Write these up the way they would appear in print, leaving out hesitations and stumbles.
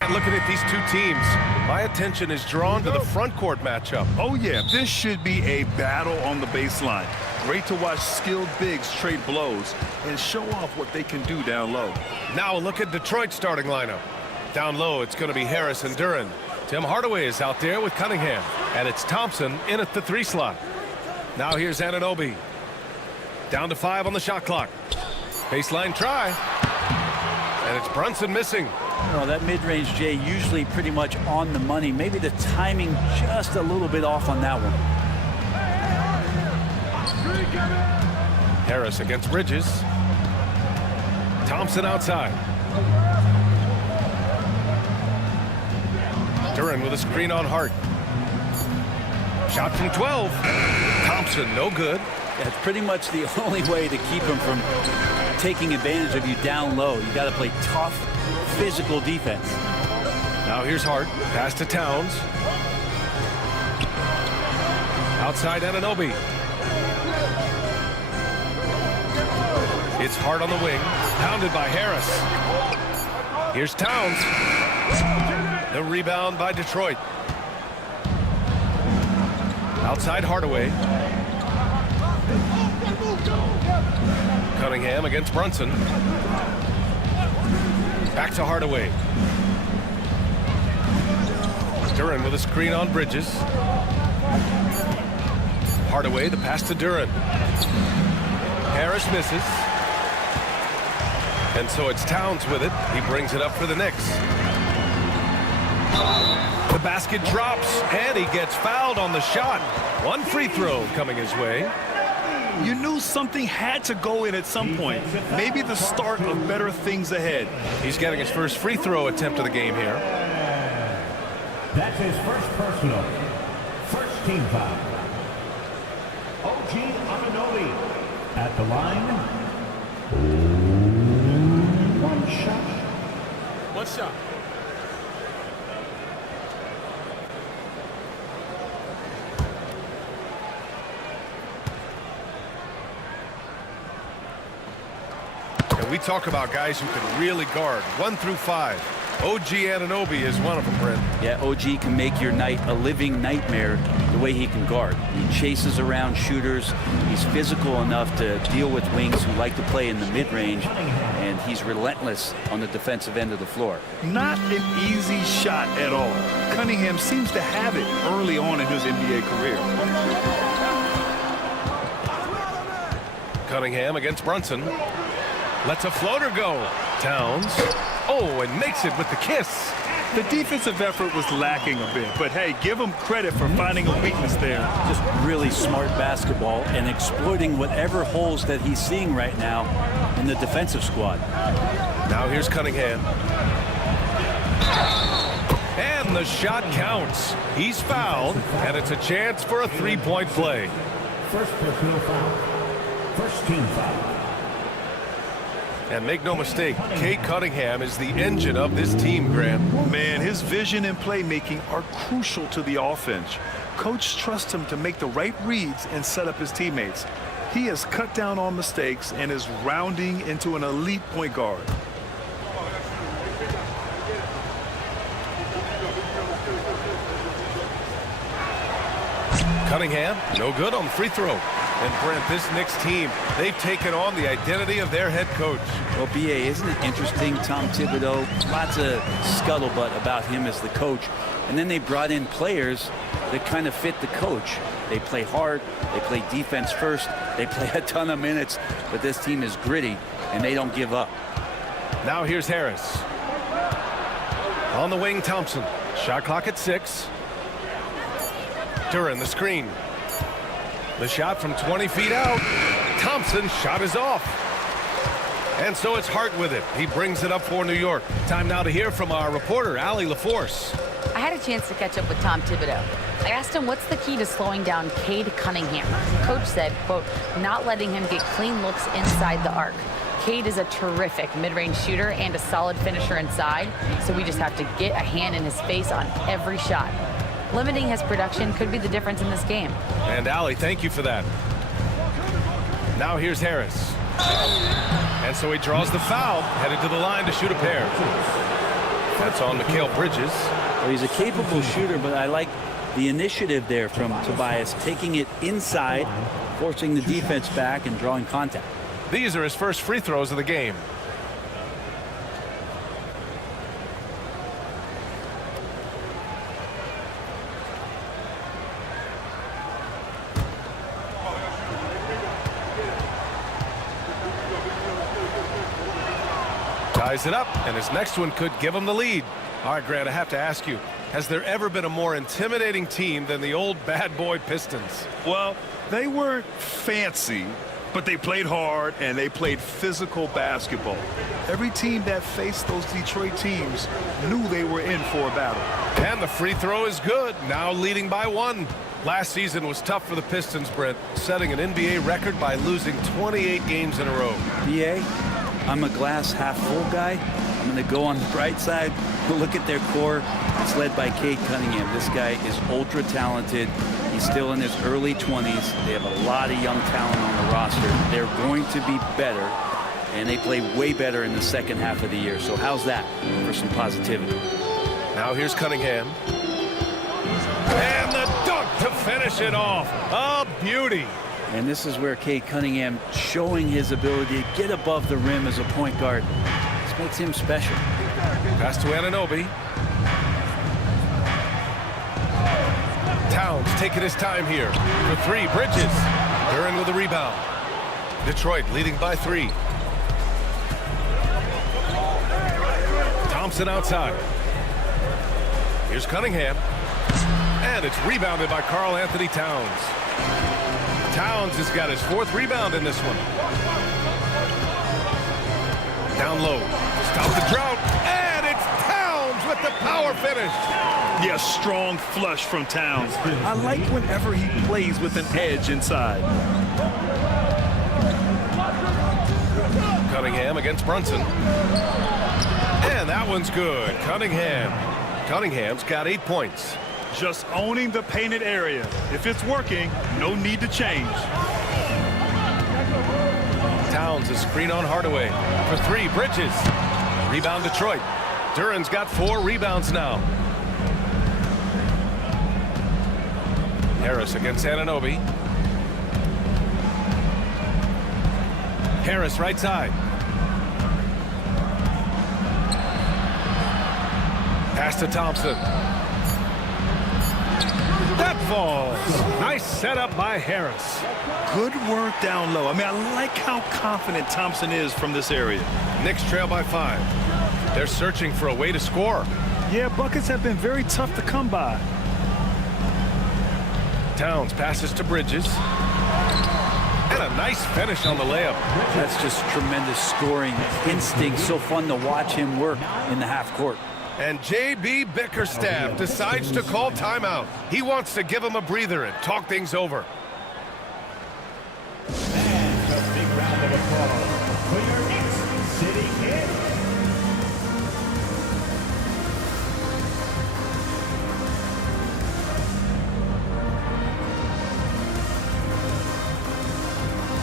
And looking at these two teams, my attention is drawn to the front court matchup. Oh, yeah, this should be a battle on the baseline. Great to watch skilled bigs trade blows and show off what they can do down low. Now a look at Detroit's starting lineup. Down low, it's going to be Harris and Duren. Tim Hardaway is out there with Cunningham. And it's Thompson in at the 3 slot. Now here's Anunoby. Down to 5 on the shot clock. Baseline try. And it's Brunson missing. No, that mid-range, Jay, usually pretty much on the money. Maybe the timing just a little bit off on that one. Harris against Bridges. Thompson outside. Duren with a screen on Hart. Shot from 12. Thompson, no good. That's pretty much the only way to keep him from taking advantage of you down low. You got to play tough, physical defense. Now here's Hart. Pass to Towns. Outside Anunoby. It's Hart on the wing. Pounded by Harris. Here's Towns. The rebound by Detroit. Outside Hardaway. Cunningham against Brunson. Back to Hardaway. Duren with a screen on Bridges. Hardaway, the pass to Duren. Harris misses. And so it's Towns with it. He brings it up for the Knicks. The basket drops, and he gets fouled on the shot. One free throw coming his way. You knew something had to go in at some point. Maybe the start of better things ahead. He's getting his first free throw attempt of the game here. That's his first personal. First team foul. OG Anunoby at the line. One shot. One shot. We talk about guys who can really guard 1 through 5. OG Anunoby is one of them, Brent. Yeah, OG can make your night a living nightmare the way he can guard. He chases around shooters. He's physical enough to deal with wings who like to play in the mid-range, and he's relentless on the defensive end of the floor. Not an easy shot at all. Cunningham seems to have it early on in his NBA career. Cunningham against Brunson. Lets a floater go. Towns. Oh, and makes it with the kiss. The defensive effort was lacking a bit, but hey, give him credit for finding a weakness there. Just really smart basketball and exploiting whatever holes that he's seeing right now in the defensive squad. Now here's Cunningham. And the shot counts. He's fouled, and it's a chance for a three-point play. First personal foul. First team foul. And make no mistake, Cade Cunningham is the engine of this team, Grant. Man, his vision and playmaking are crucial to the offense. Coach trusts him to make the right reads and set up his teammates. He has cut down on mistakes and is rounding into an elite point guard. Cunningham, no good on the free throw. And Brent, this Knicks team, they've taken on the identity of their head coach. Well, B.A., isn't it interesting? Tom Thibodeau, lots of scuttlebutt about him as the coach. And then they brought in players that kind of fit the coach. They play hard, they play defense first, they play a ton of minutes, but this team is gritty, and they don't give up. Now here's Harris. On the wing, Thompson. Shot clock at 6. Duren, the screen. The shot from 20 feet out. Thompson's shot is off. And so it's Hart with it. He brings it up for New York. Time now to hear from our reporter, Allie LaForce. I had a chance to catch up with Tom Thibodeau. I asked him what's the key to slowing down Cade Cunningham. Coach said, quote, not letting him get clean looks inside the arc. Cade is a terrific mid-range shooter and a solid finisher inside, so we just have to get a hand in his face on every shot. Limiting his production could be the difference in this game. And Allie, thank you for that. Now here's Harris. And And so he draws the foul, headed to the line to shoot a pair. That's on Mikal Bridges. Well, he's a capable shooter, but I like the initiative there from Tobias, taking it inside, forcing the defense back, and drawing contact. These are his first free throws of the game. Ties it up, and his next one could give him the lead. All right, Grant, I have to ask you, has there ever been a more intimidating team than the old bad boy Pistons? Well, they weren't fancy, but they played hard and they played physical basketball. Every team that faced those Detroit teams knew they were in for a battle. And the free throw is good, now leading by 1. Last season was tough for the Pistons, Brent, setting an NBA record by losing 28 games in a row. BA, I'm a glass half full guy. I'm going to go on the bright side. Look at their core. It's led by Cade Cunningham. This guy is ultra talented. He's still in his early 20s. They have a lot of young talent on the roster. They're going to be better, and they play way better in the second half of the year. So how's that for some positivity? Now here's Cunningham. And the dunk to finish it off. A beauty. And this is where Cade Cunningham showing his ability to get above the rim as a point guard. This makes him special. Pass to Anunoby. Towns taking his time here. For 3, Bridges. Duren with a rebound. Detroit leading by 3. Thompson outside. Here's Cunningham. And it's rebounded by Karl Anthony Towns. Towns has got his 4th rebound in this one. Down low. Stop the drought. And it's Towns with the power finish. Yes, strong flush from Towns. I like whenever he plays with an edge inside. Cunningham against Brunson. And that one's good. Cunningham's got 8 points. Just owning the painted area. If it's working, no need to change. Towns a screen on Hardaway. For 3, Bridges. Rebound Detroit. Duren's got 4 rebounds now. Harris against Anunoby. Harris right side. Pass to Thompson. That falls. Nice setup by Harris. Good work down low. I mean, I like how confident Thompson is from this area. Knicks trail by 5. They're searching for a way to score. Yeah, buckets have been very tough to come by. Towns passes to Bridges. And a nice finish on the layup. That's just tremendous scoring instinct. So fun to watch him work in the half court. And J.B. Bickerstaff decides to call timeout. He wants to give him a breather and talk things over. And a big round of applause for your Knicks City Kid.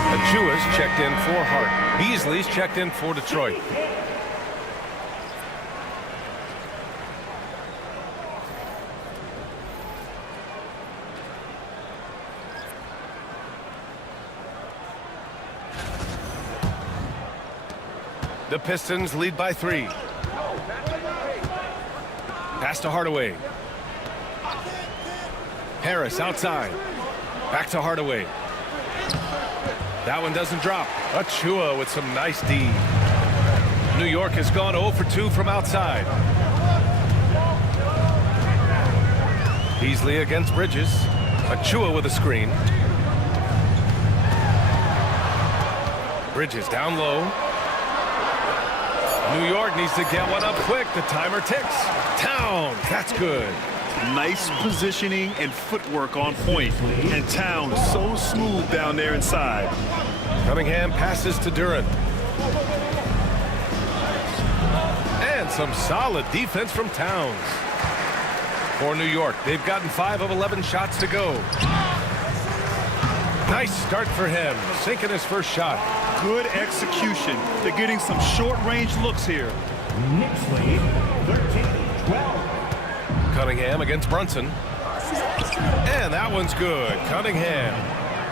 Achua's checked in for Hart. Beasley's checked in for Detroit. The Pistons lead by 3. Pass to Hardaway. Harris outside. Back to Hardaway. That one doesn't drop. Achua with some nice D. New York has gone 0 for 2 from outside. Beasley against Bridges. Achua with a screen. Bridges down low. New York needs to get one up quick. The timer ticks. Towns, that's good. Nice positioning and footwork on point. And Towns so smooth down there inside. Cunningham passes to Duren. And some solid defense from Towns. For New York, they've gotten 5 of 11 shots to go. Nice start for him, sinking his first shot. Good execution. They're getting some short-range looks here. Knicks lead 13-12. Cunningham against Brunson. And that one's good.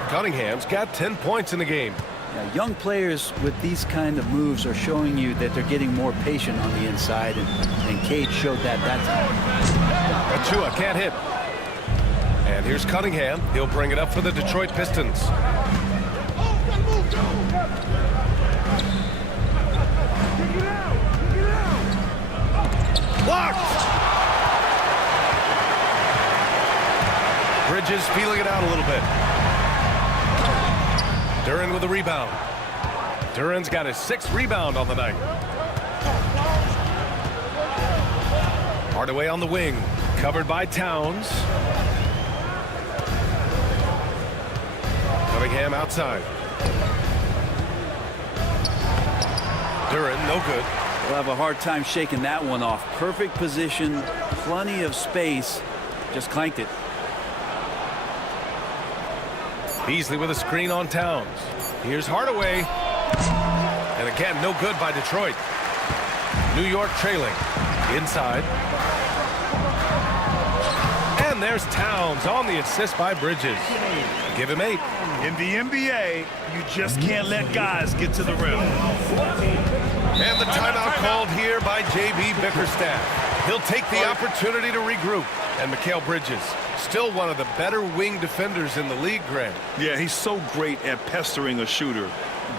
Cunningham's got 10 points in the game. Now, young players with these kind of moves are showing you that they're getting more patient on the inside, and Cade showed that time. Achua can't hit. And here's Cunningham. He'll bring it up for the Detroit Pistons. Blocked! Bridges feeling it out a little bit. Duren with a rebound. Duren's got his 6th rebound on the night. Hardaway on the wing, covered by Towns. Cunningham outside. Duren, no good. We'll have a hard time shaking that one off. Perfect position, plenty of space, just clanked it. Beasley with a screen on Towns. Here's Hardaway. And again, no good by Detroit. New York trailing. Inside. And there's Towns on the assist by Bridges. Give him 8. In the NBA, you just can't let guys get to the rim. And the timeout called here by J.B. Bickerstaff. He'll take the opportunity to regroup. And Mikal Bridges, still one of the better wing defenders in the league, Grant. Yeah, he's so great at pestering a shooter.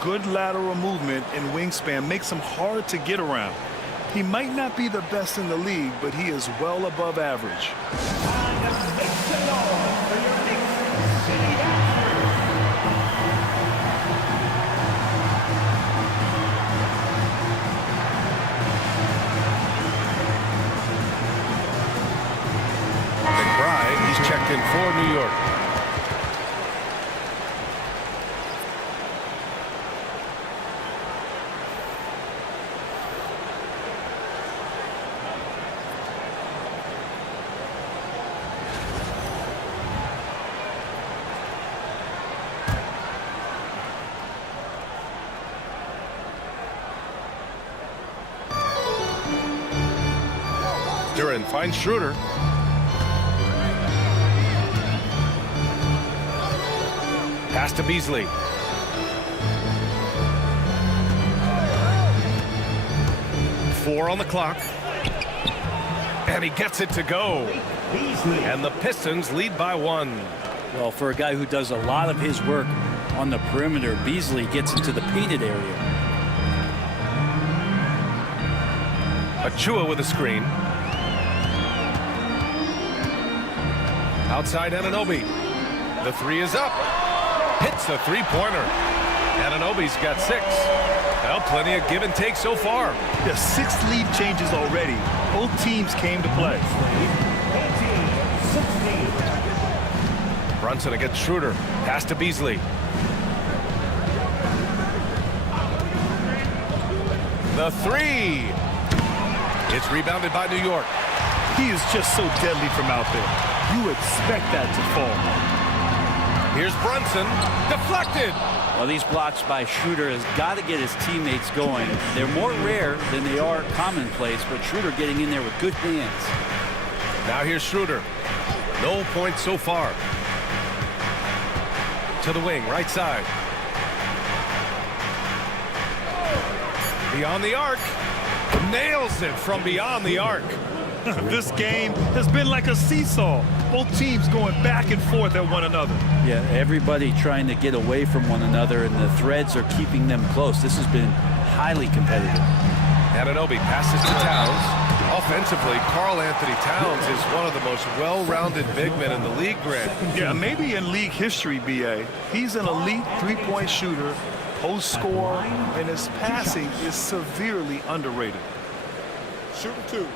Good lateral movement and wingspan makes him hard to get around. He might not be the best in the league, but he is well above average. He's checked in for New York. Duren finds Schroeder. Pass to Beasley. Four on the clock. And he gets it to go. And the Pistons lead by 1. Well, for a guy who does a lot of his work on the perimeter, Beasley gets into the painted area. Achua with a screen. Outside Anunoby. The 3 is up. Hits the 3-pointer. Anunoby's got 6. Well, plenty of give and take so far. There's 6 lead changes already. Both teams came to play. Brunson against Schroeder. Pass to Beasley. The 3. It's rebounded by New York. He is just so deadly from out there. You expect that to fall. Here's Brunson. Deflected. Well, these blocks by Schroeder has got to get his teammates going. They're more rare than they are commonplace, but Schroeder getting in there with good hands. Now here's Schroeder. No points so far. To the wing, right side. Beyond the arc. Nails it from beyond the arc. This game has been like a seesaw. Both teams going back and forth at one another. Yeah, everybody trying to get away from one another, and the threads are keeping them close. This has been highly competitive. Anunoby passes to Towns. Offensively, Karl Anthony Towns is one of the most well-rounded big men in the league, Grant. Yeah, maybe in league history, B.A. He's an elite three-point shooter, post scorer, and his passing is severely underrated. Shooting 2.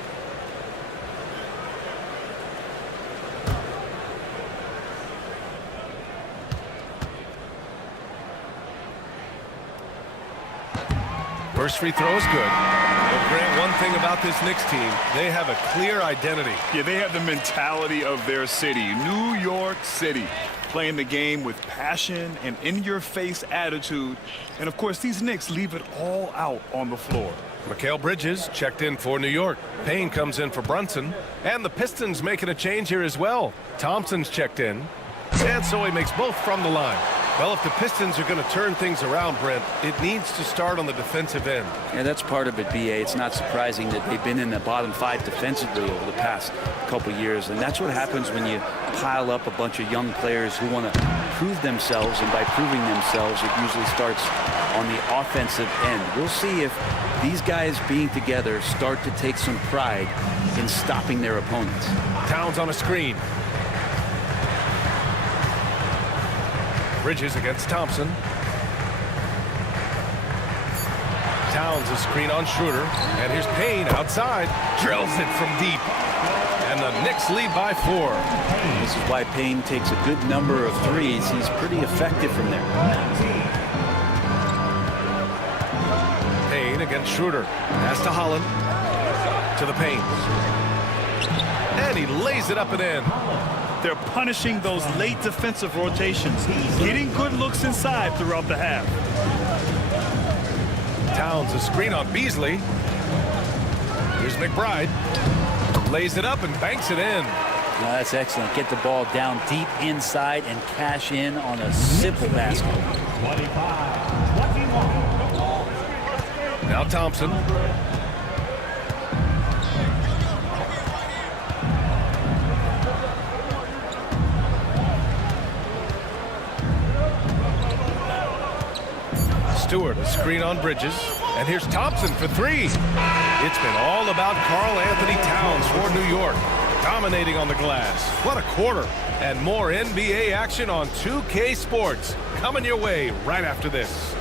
First free throw is good. But Grant, one thing about this Knicks team, they have a clear identity. Yeah, they have the mentality of their city, New York City. playing the game with passion and in-your-face attitude. And, of course, these Knicks leave it all out on the floor. Mikal Bridges checked in for New York. Payne comes in for Brunson. And the Pistons making a change here as well. Thompson's checked in. And so he makes both from the line. Well, if the Pistons are going to turn things around, Brent, it needs to start on the defensive end. Yeah, that's part of it, B.A. It's not surprising that they've been in the bottom 5 defensively over the past couple years. And that's what happens when you pile up a bunch of young players who want to prove themselves. And by proving themselves, it usually starts on the offensive end. We'll see if these guys being together start to take some pride in stopping their opponents. Towns on a screen. Bridges against Thompson. Towns a screen on Schroeder. And here's Payne outside. Drills it from deep. And the Knicks lead by 4. This is why Payne takes a good number of threes. He's pretty effective from there. Payne against Schroeder. Pass to Holland. To the paint. And he lays it up and in. They're punishing those late defensive rotations, getting good looks inside throughout the half. Towns a screen on Beasley. Here's McBride. Lays it up and banks it in. No, that's excellent. Get the ball down deep inside and cash in on a simple basket. 25-21. Now Thompson. Stewart, a screen on Bridges. And here's Thompson for 3. It's been all about Karl Anthony Towns for New York. Dominating on the glass. What a quarter. And more NBA action on 2K Sports. Coming your way right after this.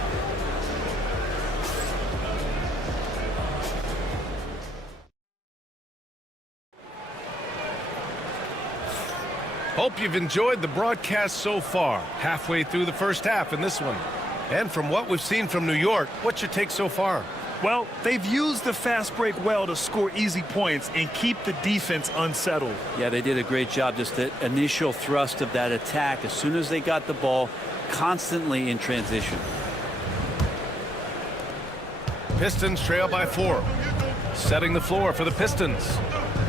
Hope you've enjoyed the broadcast so far. Halfway through the first half in this one. And from what we've seen from New York, what's your take so far? Well, they've used the fast break well to score easy points and keep the defense unsettled. Yeah, they did a great job. Just the initial thrust of that attack, as soon as they got the ball, constantly in transition. Pistons trail by 4. Setting the floor for the Pistons.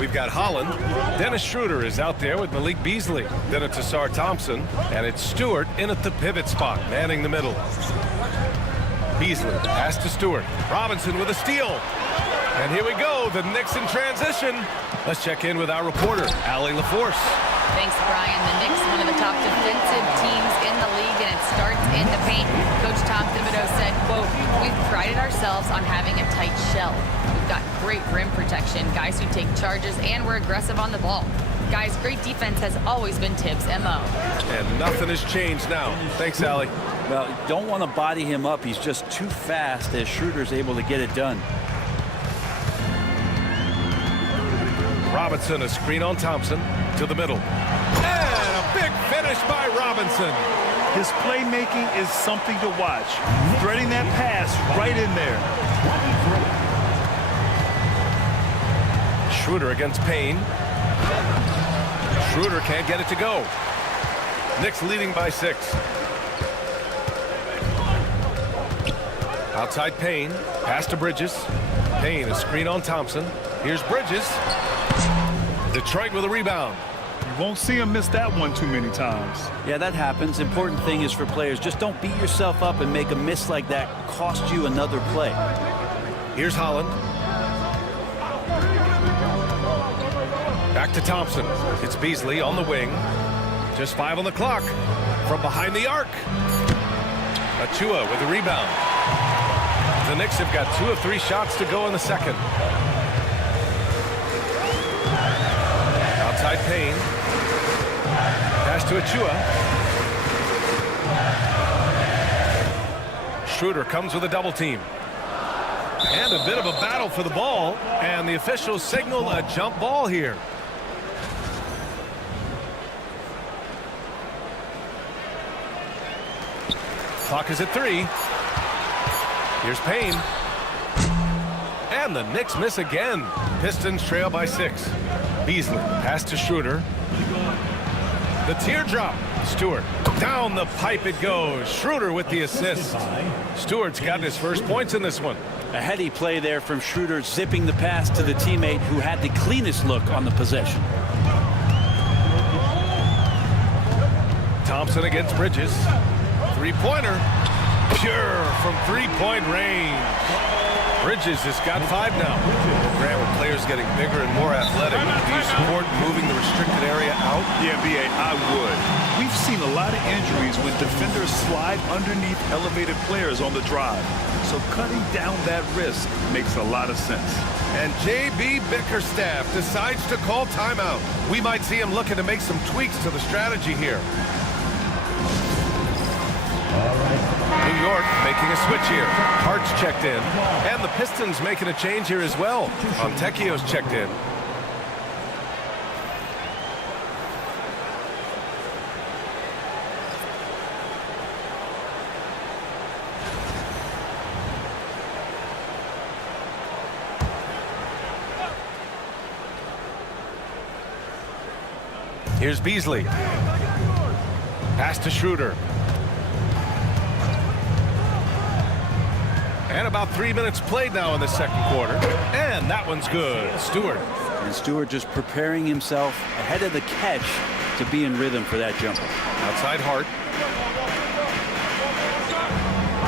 We've got Holland. Dennis Schroeder is out there with Malik Beasley. Then it's Asar Thompson. And it's Stewart in at the pivot spot, manning the middle. Beasley, pass to Stewart. Robinson with a steal. And here we go, the Knicks in transition. Let's check in with our reporter, Allie LaForce. Thanks, Brian. The Knicks, one of the top defensive teams in the league, and it starts in the paint. Coach Tom Thibodeau said, quote, "We've prided ourselves on having a tight shell. We've got great rim protection, guys who take charges, and we're aggressive on the ball. Guys, great defense has always been Tibbs' MO." And nothing has changed now. Thanks, Allie. Well, you don't want to body him up. He's just too fast as Schroeder's able to get it done. Robinson, a screen on Thompson to the middle. And a big finish by Robinson. His playmaking is something to watch. Threading that pass right in there. Schroeder against Payne. Schroeder can't get it to go. Knicks leading by 6. Outside Payne. Pass to Bridges. Payne, a screen on Thompson. Here's Bridges. Detroit with a rebound. You won't see him miss that one too many times. Yeah, that happens. Important thing is for players, just don't beat yourself up and make a miss like that cost you another play. Here's Holland. Back to Thompson. It's Beasley on the wing. Just 5 on the clock. From behind the arc. Achua with a rebound. The Knicks have got 2 of 3 shots to go in the second. Outside Payne. Pass to Achua. Schroeder comes with a double team. And a bit of a battle for the ball. And the officials signal a jump ball here. Clock is at 3. Here's Payne. And the Knicks miss again. Pistons trail by 6. Beasley, pass to Schroeder. The teardrop. Stewart. Down the pipe it goes. Schroeder with the assist. Stewart's gotten his first points in this one. A heady play there from Schroeder, zipping the pass to the teammate who had the cleanest look on the possession. Thompson against Bridges. Three-pointer. Pure from three-point range. Bridges has got 5 now. Grant, with players getting bigger and more athletic, do you support moving the restricted area out? Yeah, B.A., I would. We've seen a lot of injuries when defenders slide underneath elevated players on the drive. So cutting down that risk makes a lot of sense. And J.B. Bickerstaff decides to call timeout. We might see him looking to make some tweaks to the strategy here. New York making a switch here. Hart's checked in. And the Pistons making a change here as well. Fontecchio's checked in. Here's Beasley. Pass to Schroeder. And about 3 minutes played now in the second quarter. And that one's good. Stewart. And Stewart just preparing himself ahead of the catch to be in rhythm for that jumper. Outside Hart.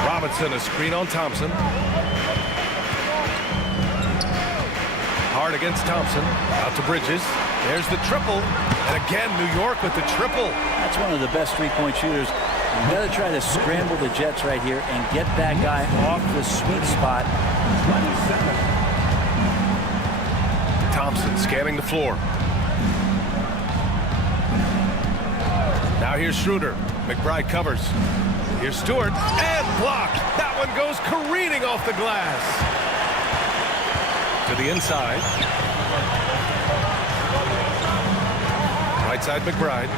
Robinson, a screen on Thompson. Hart against Thompson. Out to Bridges. There's the triple. And again, New York with the triple. That's one of the best three-point shooters. You've got to try to scramble the Jets right here and get that guy off the sweet spot. Thompson scanning the floor. Now here's Schroeder. McBride covers. Here's Stewart. And blocked. That one goes careening off the glass. To the inside. Right side McBride.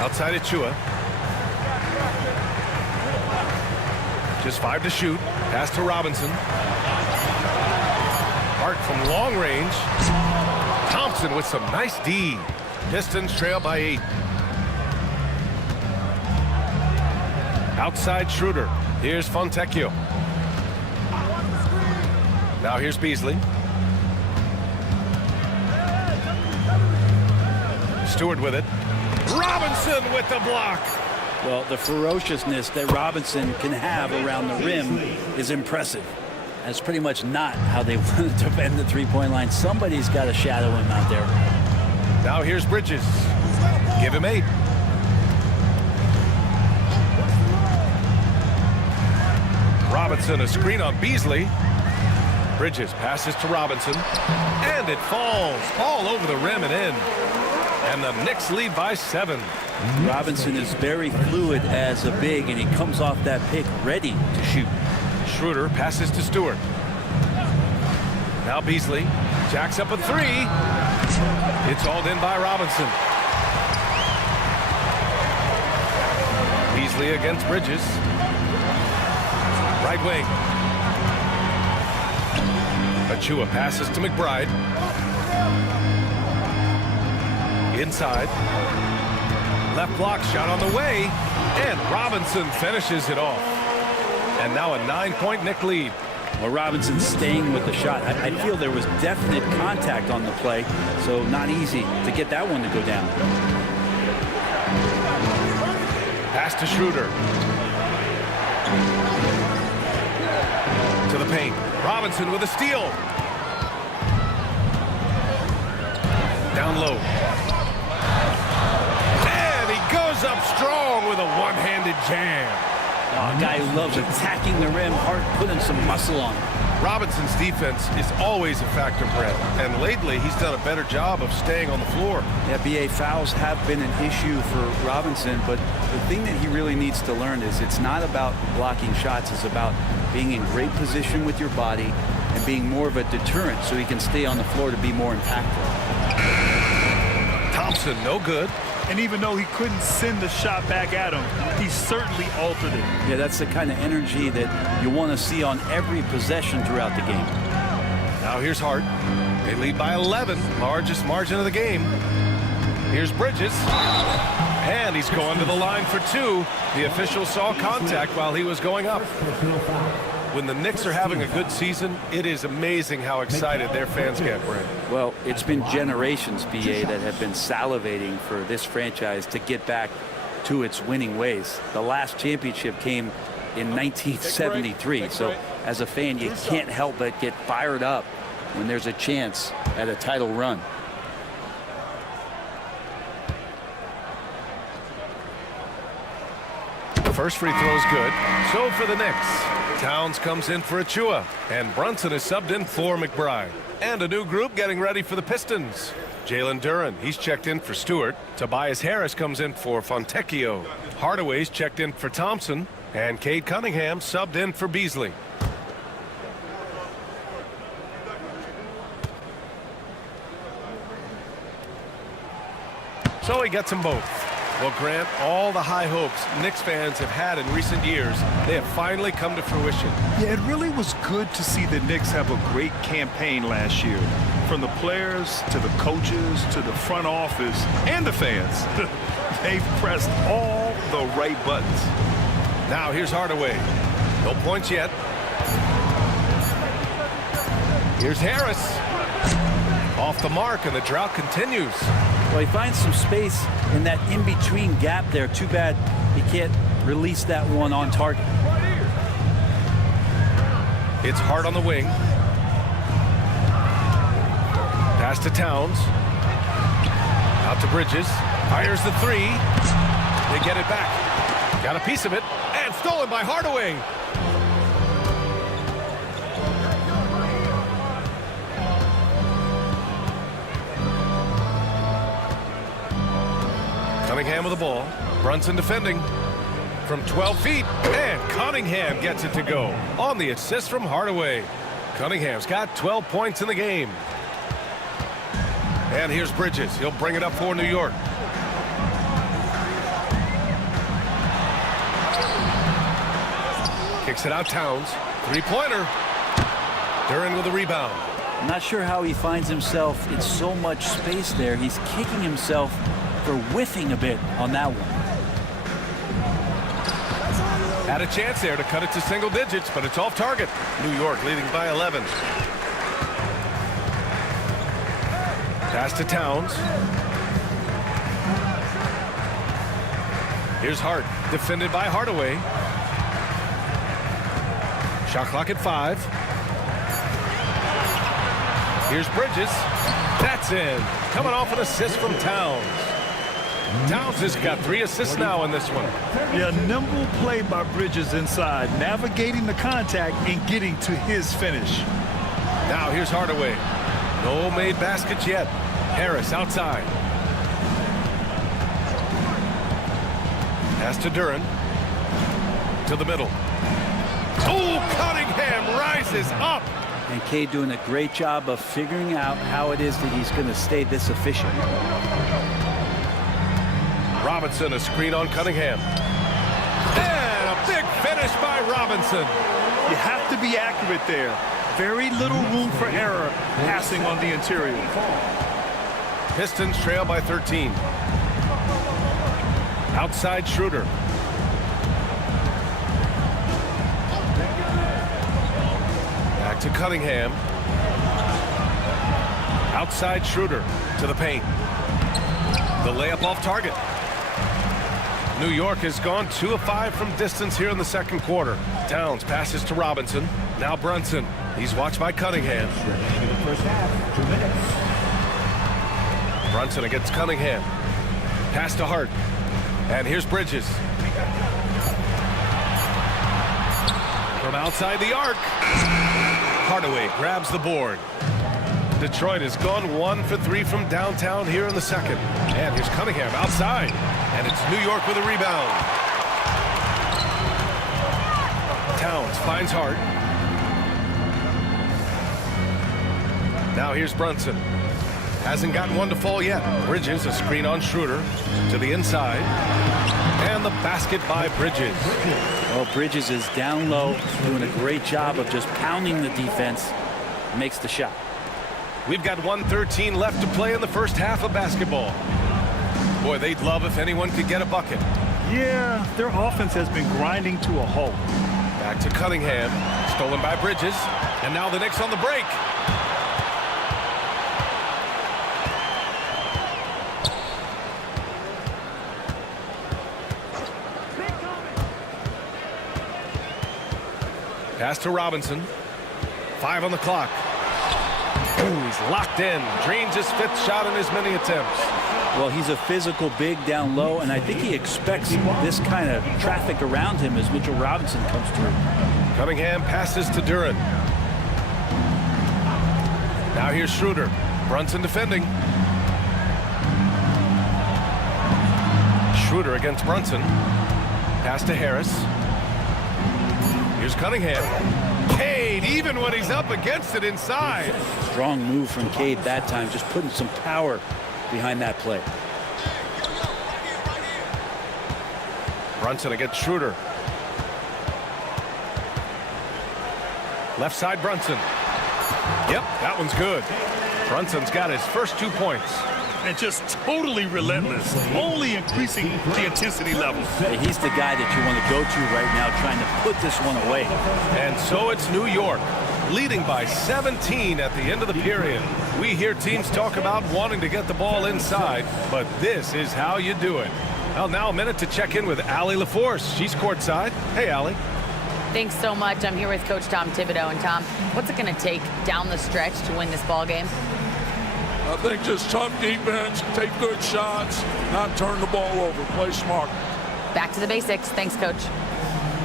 Outside Achua. Just 5 to shoot. Pass to Robinson. Hart from long range. Thompson with some nice D. Pistons trail by 8. Outside Schroeder. Here's Fontecchio. Now here's Beasley. Stewart with it. Robinson with the block. Well, the ferociousness that Robinson can have around the rim is impressive. That's pretty much not how they want to defend the three-point line. Somebody's got to shadow him out there. Now here's Bridges. Give him 8. Robinson, a screen on Beasley. Bridges passes to Robinson. And it falls all over the rim and in. And the Knicks lead by 7. Robinson is very fluid as a big, and he comes off that pick ready to shoot. Schroeder passes to Stewart. Now Beasley jacks up a 3. It's hauled in by Robinson. Beasley against Bridges. Right wing. Achua passes to McBride. Inside. Left block shot on the way. And Robinson finishes it off. And now a 9-point Knick lead. Well, Robinson's staying with the shot. I feel there was definite contact on the play, so not easy to get that one to go down. Pass to Schroeder. To the paint. Robinson with a steal. Down low. And he goes up strong with a one-handed jam. A guy who loves attacking the rim, Hart putting some muscle on him. Robinson's defense is always a factor, Brett. And lately, he's done a better job of staying on the floor. Yeah, BA, fouls have been an issue for Robinson, but the thing that he really needs to learn is it's not about blocking shots. It's about being in great position with your body and being more of a deterrent so he can stay on the floor to be more impactful. Thompson, no good. And even though he couldn't send the shot back at him, he certainly altered it. Yeah, that's the kind of energy that you want to see on every possession throughout the game. Now here's Hart. They lead by 11, largest margin of the game. Here's Bridges. And he's going to the line for two. The official saw contact while he was going up. When the Knicks are having a good season, it is amazing how excited their fans get, Brent. Well, it's been generations, BA, that have been salivating for this franchise to get back to its winning ways. The last championship came in 1973. So as a fan, you can't help but get fired up when there's a chance at a title run. First free throw's good. So for the Knicks, Towns comes in for Achua, and Brunson is subbed in for McBride. And a new group getting ready for the Pistons. Jalen Duren, he's checked in for Stewart. Tobias Harris comes in for Fontecchio. Hardaway's checked in for Thompson, and Cade Cunningham subbed in for Beasley. So he gets them both. Well, Grant, all the high hopes Knicks fans have had in recent years, they have finally come to fruition. Yeah, it really was good to see the Knicks have a great campaign last year. From the players to the coaches to the front office and the fans. They've pressed all the right buttons. Now here's Hardaway. No points yet. Here's Harris. Off the mark, and the drought continues. Well, he finds some space in that in-between gap there. Too bad he can't release that one on target. It's Hart on the wing. Pass to Towns. Out to Bridges. Fires the three. They get it back. Got a piece of it. And stolen by Hardaway. Cunningham with the ball. Brunson defending from 12 feet. And Cunningham gets it to go on the assist from Hardaway. Cunningham's got 12 points in the game. And here's Bridges. He'll bring it up for New York. Kicks it out, Towns. Three-pointer. Duren with the rebound. I'm not sure how he finds himself in so much space there. He's kicking himself for whiffing a bit on that one. Had a chance there to cut it to single digits, but it's off target. New York leading by 11. Pass to Towns. Here's Hart, defended by Hardaway. Shot clock at 5. Here's Bridges. That's in. Coming off an assist from Towns. Towns has got 3 assists now in this one. Yeah, nimble play by Bridges inside, navigating the contact and getting to his finish. Now here's Hardaway. No made baskets yet. Harris outside. Pass to Duren. To the middle. Oh, Cunningham rises up. And Cade doing a great job of figuring out how it is that he's going to stay this efficient. Robinson, a screen on Cunningham. And a big finish by Robinson. You have to be accurate there. Very little room for error passing on the interior. Pistons trail by 13. Outside Schroeder. Back to Cunningham. Outside Schroeder to the paint. The layup off target. New York has gone 2 of 5 from distance here in the second quarter. Towns passes to Robinson. Now Brunson. He's watched by Cunningham. First half, 2 minutes. Brunson against Cunningham. Pass to Hart. And here's Bridges. From outside the arc. Hardaway grabs the board. Detroit has gone 1 for 3 from downtown here in the second. And here's Cunningham outside. And it's New York with a rebound. Towns finds Hart. Now here's Brunson. Hasn't gotten one to fall yet. Bridges, a screen on Schroeder to the inside. And the basket by Bridges. Well, Bridges is down low, doing a great job of just pounding the defense. Makes the shot. We've got 1:13 left to play in the first half of basketball. Boy, they'd love if anyone could get a bucket. Yeah, their offense has been grinding to a halt. Back to Cunningham. Stolen by Bridges. And now the Knicks on the break. Pass to Robinson. 5 on the clock. Ooh, he's locked in. Dreams his 5th shot in as many attempts. Well, he's a physical big down low, and I think he expects this kind of traffic around him as Mitchell Robinson comes through. Cunningham passes to Duren. Now here's Schroeder. Brunson defending. Schroeder against Brunson. Pass to Harris. Here's Cunningham. Cade, even when he's up against it inside. Strong move from Cade that time, just putting some power behind that play. Brunson against Schroeder. Left side Brunson. Yep, that one's good. Brunson's got his first 2 points. And just totally relentless, only increasing the intensity level. Hey, he's the guy that you want to go to right now, trying to put this one away. And so it's New York, leading by 17 at the end of the period. We hear teams talk about wanting to get the ball inside, but this is how you do it. Well, now a minute to check in with Allie LaForce. She's courtside. Hey, Allie. Thanks so much. I'm here with Coach Tom Thibodeau. And Tom, what's it going to take down the stretch to win this ball game? I think just tough defense, take good shots, not turn the ball over, play smart. Back to the basics. Thanks, Coach.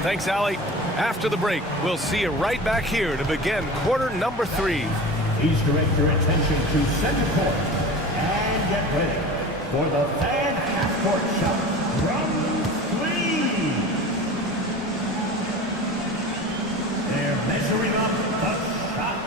Thanks, Allie. After the break, we'll see you right back here to begin quarter number 3. Please direct your attention to center court and get ready for the fan half-court shot from 3. They're measuring up the shot.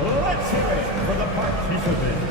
Let's hear it for the participant.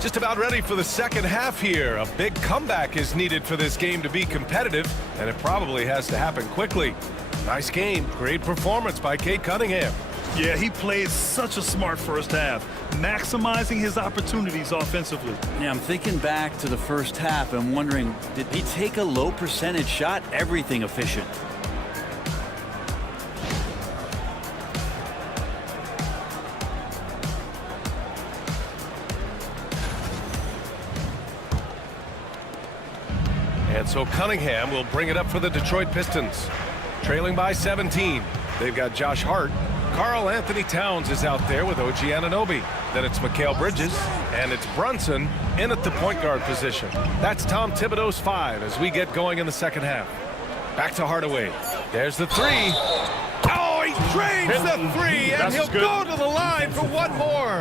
Just about ready for the second half here. A big comeback is needed for this game to be competitive, and it probably has to happen quickly. Nice game. Great performance by Cade Cunningham. Yeah, he played such a smart first half, maximizing his opportunities offensively. Yeah, I'm thinking back to the first half and wondering, did he take a low percentage shot? Everything efficient. And so Cunningham will bring it up for the Detroit Pistons. Trailing by 17. They've got Josh Hart. Karl Anthony Towns is out there with OG Anunoby. Then it's Mikal Bridges. And it's Brunson in at the point guard position. That's Tom Thibodeau's 5 as we get going in the second half. Back to Hardaway. There's the 3. Oh, he drains the 3, and he'll go to the line for one more.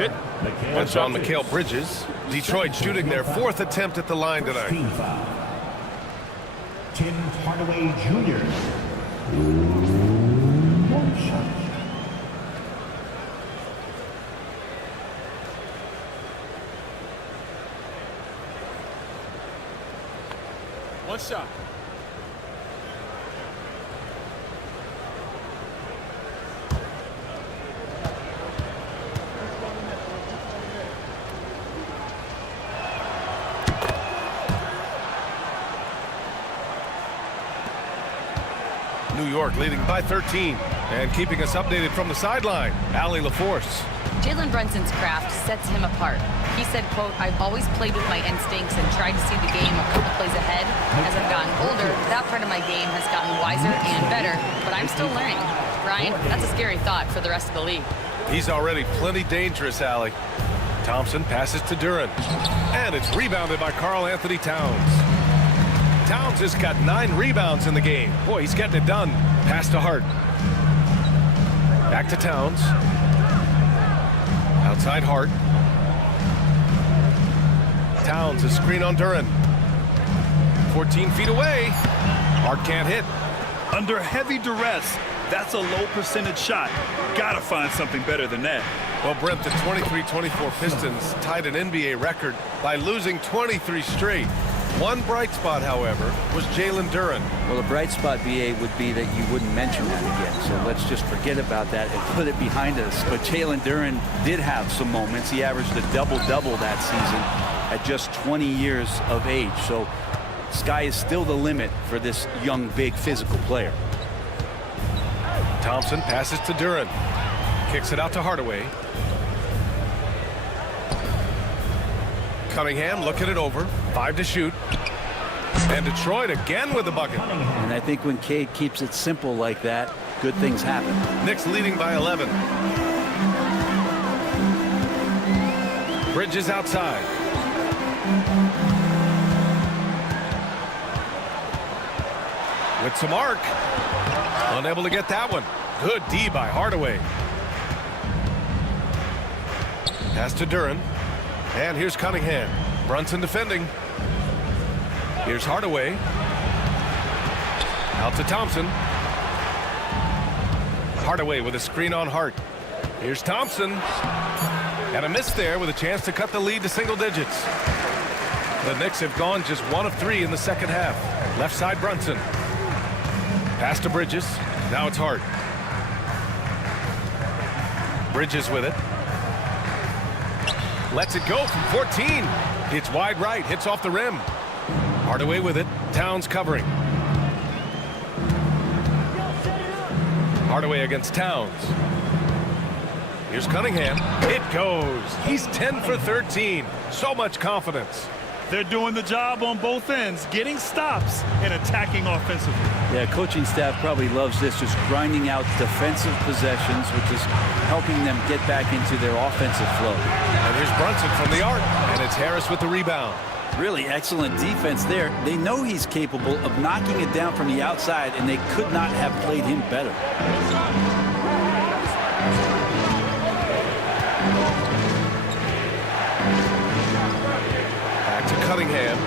That's on Mikal Bridges. Detroit shooting their 4th attempt at the line tonight. Tim Hardaway Jr. One shot. One shot. New York leading by 13. And keeping us updated from the sideline, Allie LaForce. Jalen Brunson's craft sets him apart. He said, quote, "I've always played with my instincts and tried to see the game a couple plays ahead. As I've gotten older, that part of my game has gotten wiser and better, but I'm still learning." Ryan, that's a scary thought for the rest of the league. He's already plenty dangerous, Allie. Thompson passes to Duren. And it's rebounded by Karl Anthony Towns. Towns has got 9 rebounds in the game. Boy, he's getting it done. Pass to Hart. Back to Towns. Outside Hart. Towns, a screen on Duren. 14 feet away. Hart can't hit. Under heavy duress, that's a low percentage shot. Gotta find something better than that. Well, Brent, the 23-24 Pistons tied an NBA record by losing 23 straight. One bright spot, however, was Jalen Duren. Well, the bright spot, BA, would be that you wouldn't mention that again. So let's just forget about that and put it behind us. But Jalen Duren did have some moments. He averaged a double-double that season at just 20 years of age. So sky is still the limit for this young, big, physical player. Thompson passes to Duren. Kicks it out to Hardaway. Cunningham looking it over. 5 to shoot. And Detroit again with the bucket. And I think when Cade keeps it simple like that, good things happen. Knicks leading by 11. Bridges outside. With some arc. Unable to get that one. Good D by Hardaway. Pass to Duren. And here's Cunningham. Brunson defending. Here's Hardaway. Out to Thompson. Hardaway with a screen on Hart. Here's Thompson. And a miss there with a chance to cut the lead to single digits. The Knicks have gone just 1 of 3 in the second half. Left side Brunson. Pass to Bridges. Now it's Hart. Bridges with it. Lets it go from 14. It's wide right. Hits off the rim. Hardaway with it. Towns covering. Hardaway against Towns. Here's Cunningham. It goes. He's 10 for 13. So much confidence. They're doing the job on both ends, getting stops and attacking offensively. Yeah, coaching staff probably loves this, just grinding out defensive possessions, which is helping them get back into their offensive flow. And here's Brunson from the arc, and it's Harris with the rebound. Really excellent defense there. They know he's capable of knocking it down from the outside, and they could not have played him better. Back to Cunningham.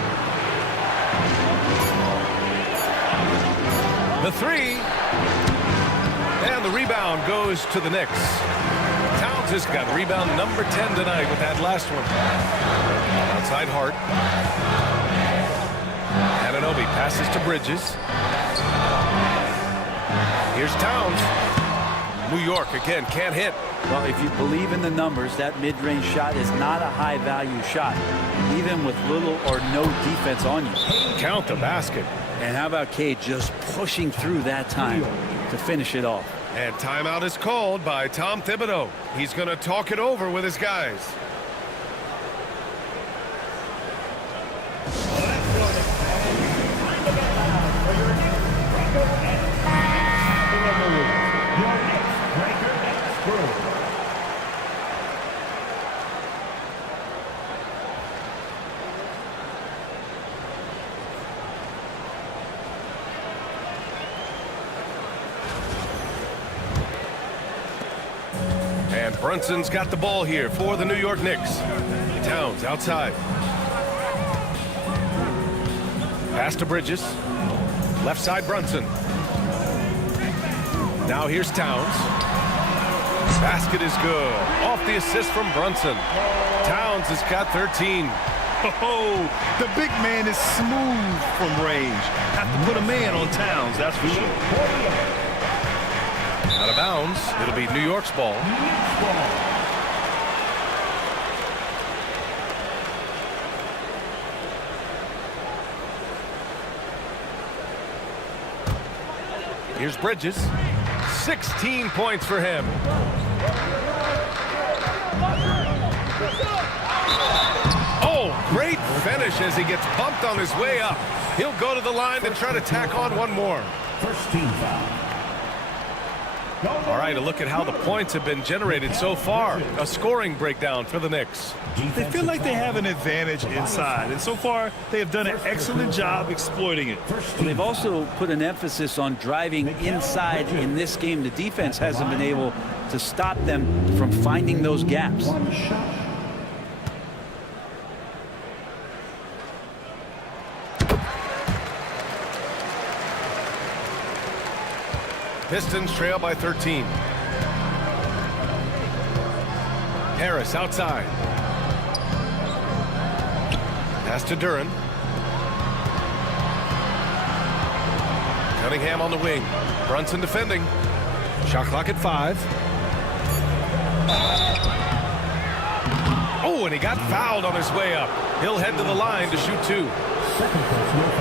The 3. And the rebound goes to the Knicks. Towns has got rebound number 10 tonight with that last one. Outside Hart. Anunoby passes to Bridges. Here's Towns. New York again can't hit. Well, if you believe in the numbers, that mid-range shot is not a high-value shot, even with little or no defense on you. Count the basket. And how about Cade just pushing through that time to finish it off? And timeout is called by Tom Thibodeau. He's going to talk it over with his guys. And Brunson's got the ball here for the New York Knicks. Towns outside. Pass to Bridges. Left side Brunson. Now here's Towns. Basket is good. Off the assist from Brunson. Towns has got 13. Oh, the big man is smooth from range. Have to put a man on Towns, that's for sure. Out of bounds. It'll be New York's ball. Here's Bridges. 16 points for him. Oh, great finish as he gets bumped on his way up. He'll go to the line to try to tack on one more. First team foul. All right, a look at how the points have been generated so far. A scoring breakdown for the Knicks. They feel like they have an advantage inside, and so far they have done an excellent job exploiting it. They've also put an emphasis on driving inside in this game. The defense hasn't been able to stop them from finding those gaps. Pistons trail by 13. Harris outside. Pass to Duren. Cunningham on the wing. Brunson defending. Shot clock at 5. Oh, and he got fouled on his way up. He'll head to the line to shoot 2.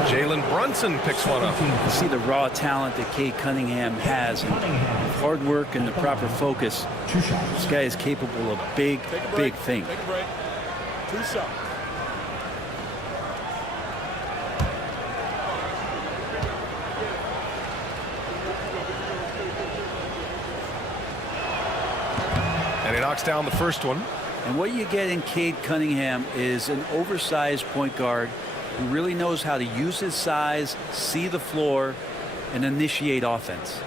Jalen Brunson picks one up. You see the raw talent that Cade Cunningham has, and hard work and the proper focus. This guy is capable of big things. Take a break. 2 shots. And he knocks down the first one. And what you get in Cade Cunningham is an oversized point guard who really knows how to use his size, see the floor, and initiate offense.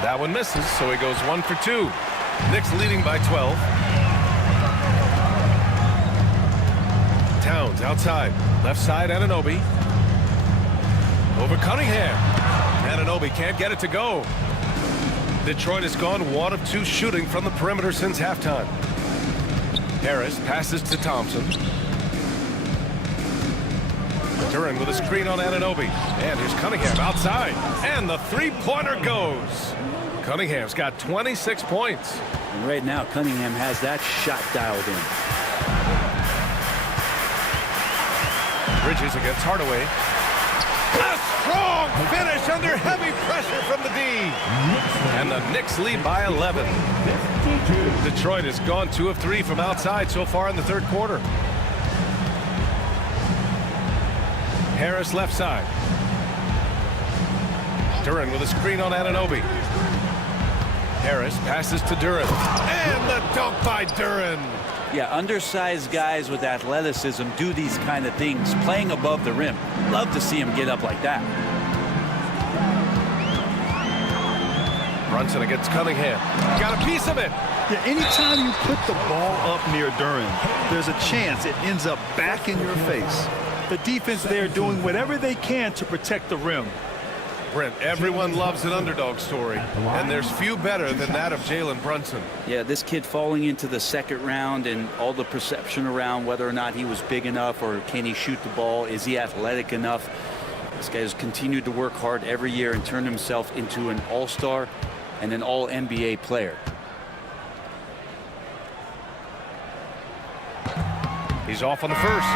That one misses, so he goes 1 for 2. Knicks leading by 12. Towns outside. Left side, Anunoby. Over Cunningham. Anunoby can't get it to go. Detroit has gone 1 of 2 shooting from the perimeter since halftime. Harris passes to Thompson. Duren with a screen on Anunoby. And here's Cunningham outside. And the three-pointer goes. Cunningham's got 26 points. And right now, Cunningham has that shot dialed in. Bridges against Hardaway. A strong finish under heavy pressure from the D. And the Knicks lead by 11. Detroit has gone 2 of 3 from outside so far in the third quarter. Harris left side. Duren with a screen on Anunoby. Harris passes to Duren. And the dunk by Duren. Yeah, undersized guys with athleticism do these kind of things, playing above the rim. Love to see him get up like that. Brunson against Cunningham. Got a piece of it. Yeah, anytime you put the ball up near Duren, there's a chance it ends up back in your face. The defense there doing whatever they can to protect the rim. Brent, everyone loves an underdog story, and there's few better than that of Jalen Brunson. Yeah, this kid falling into the second round and all the perception around whether or not he was big enough or can he shoot the ball, is he athletic enough. This guy has continued to work hard every year and turned himself into an all-star and an all-NBA player. He's off on the first.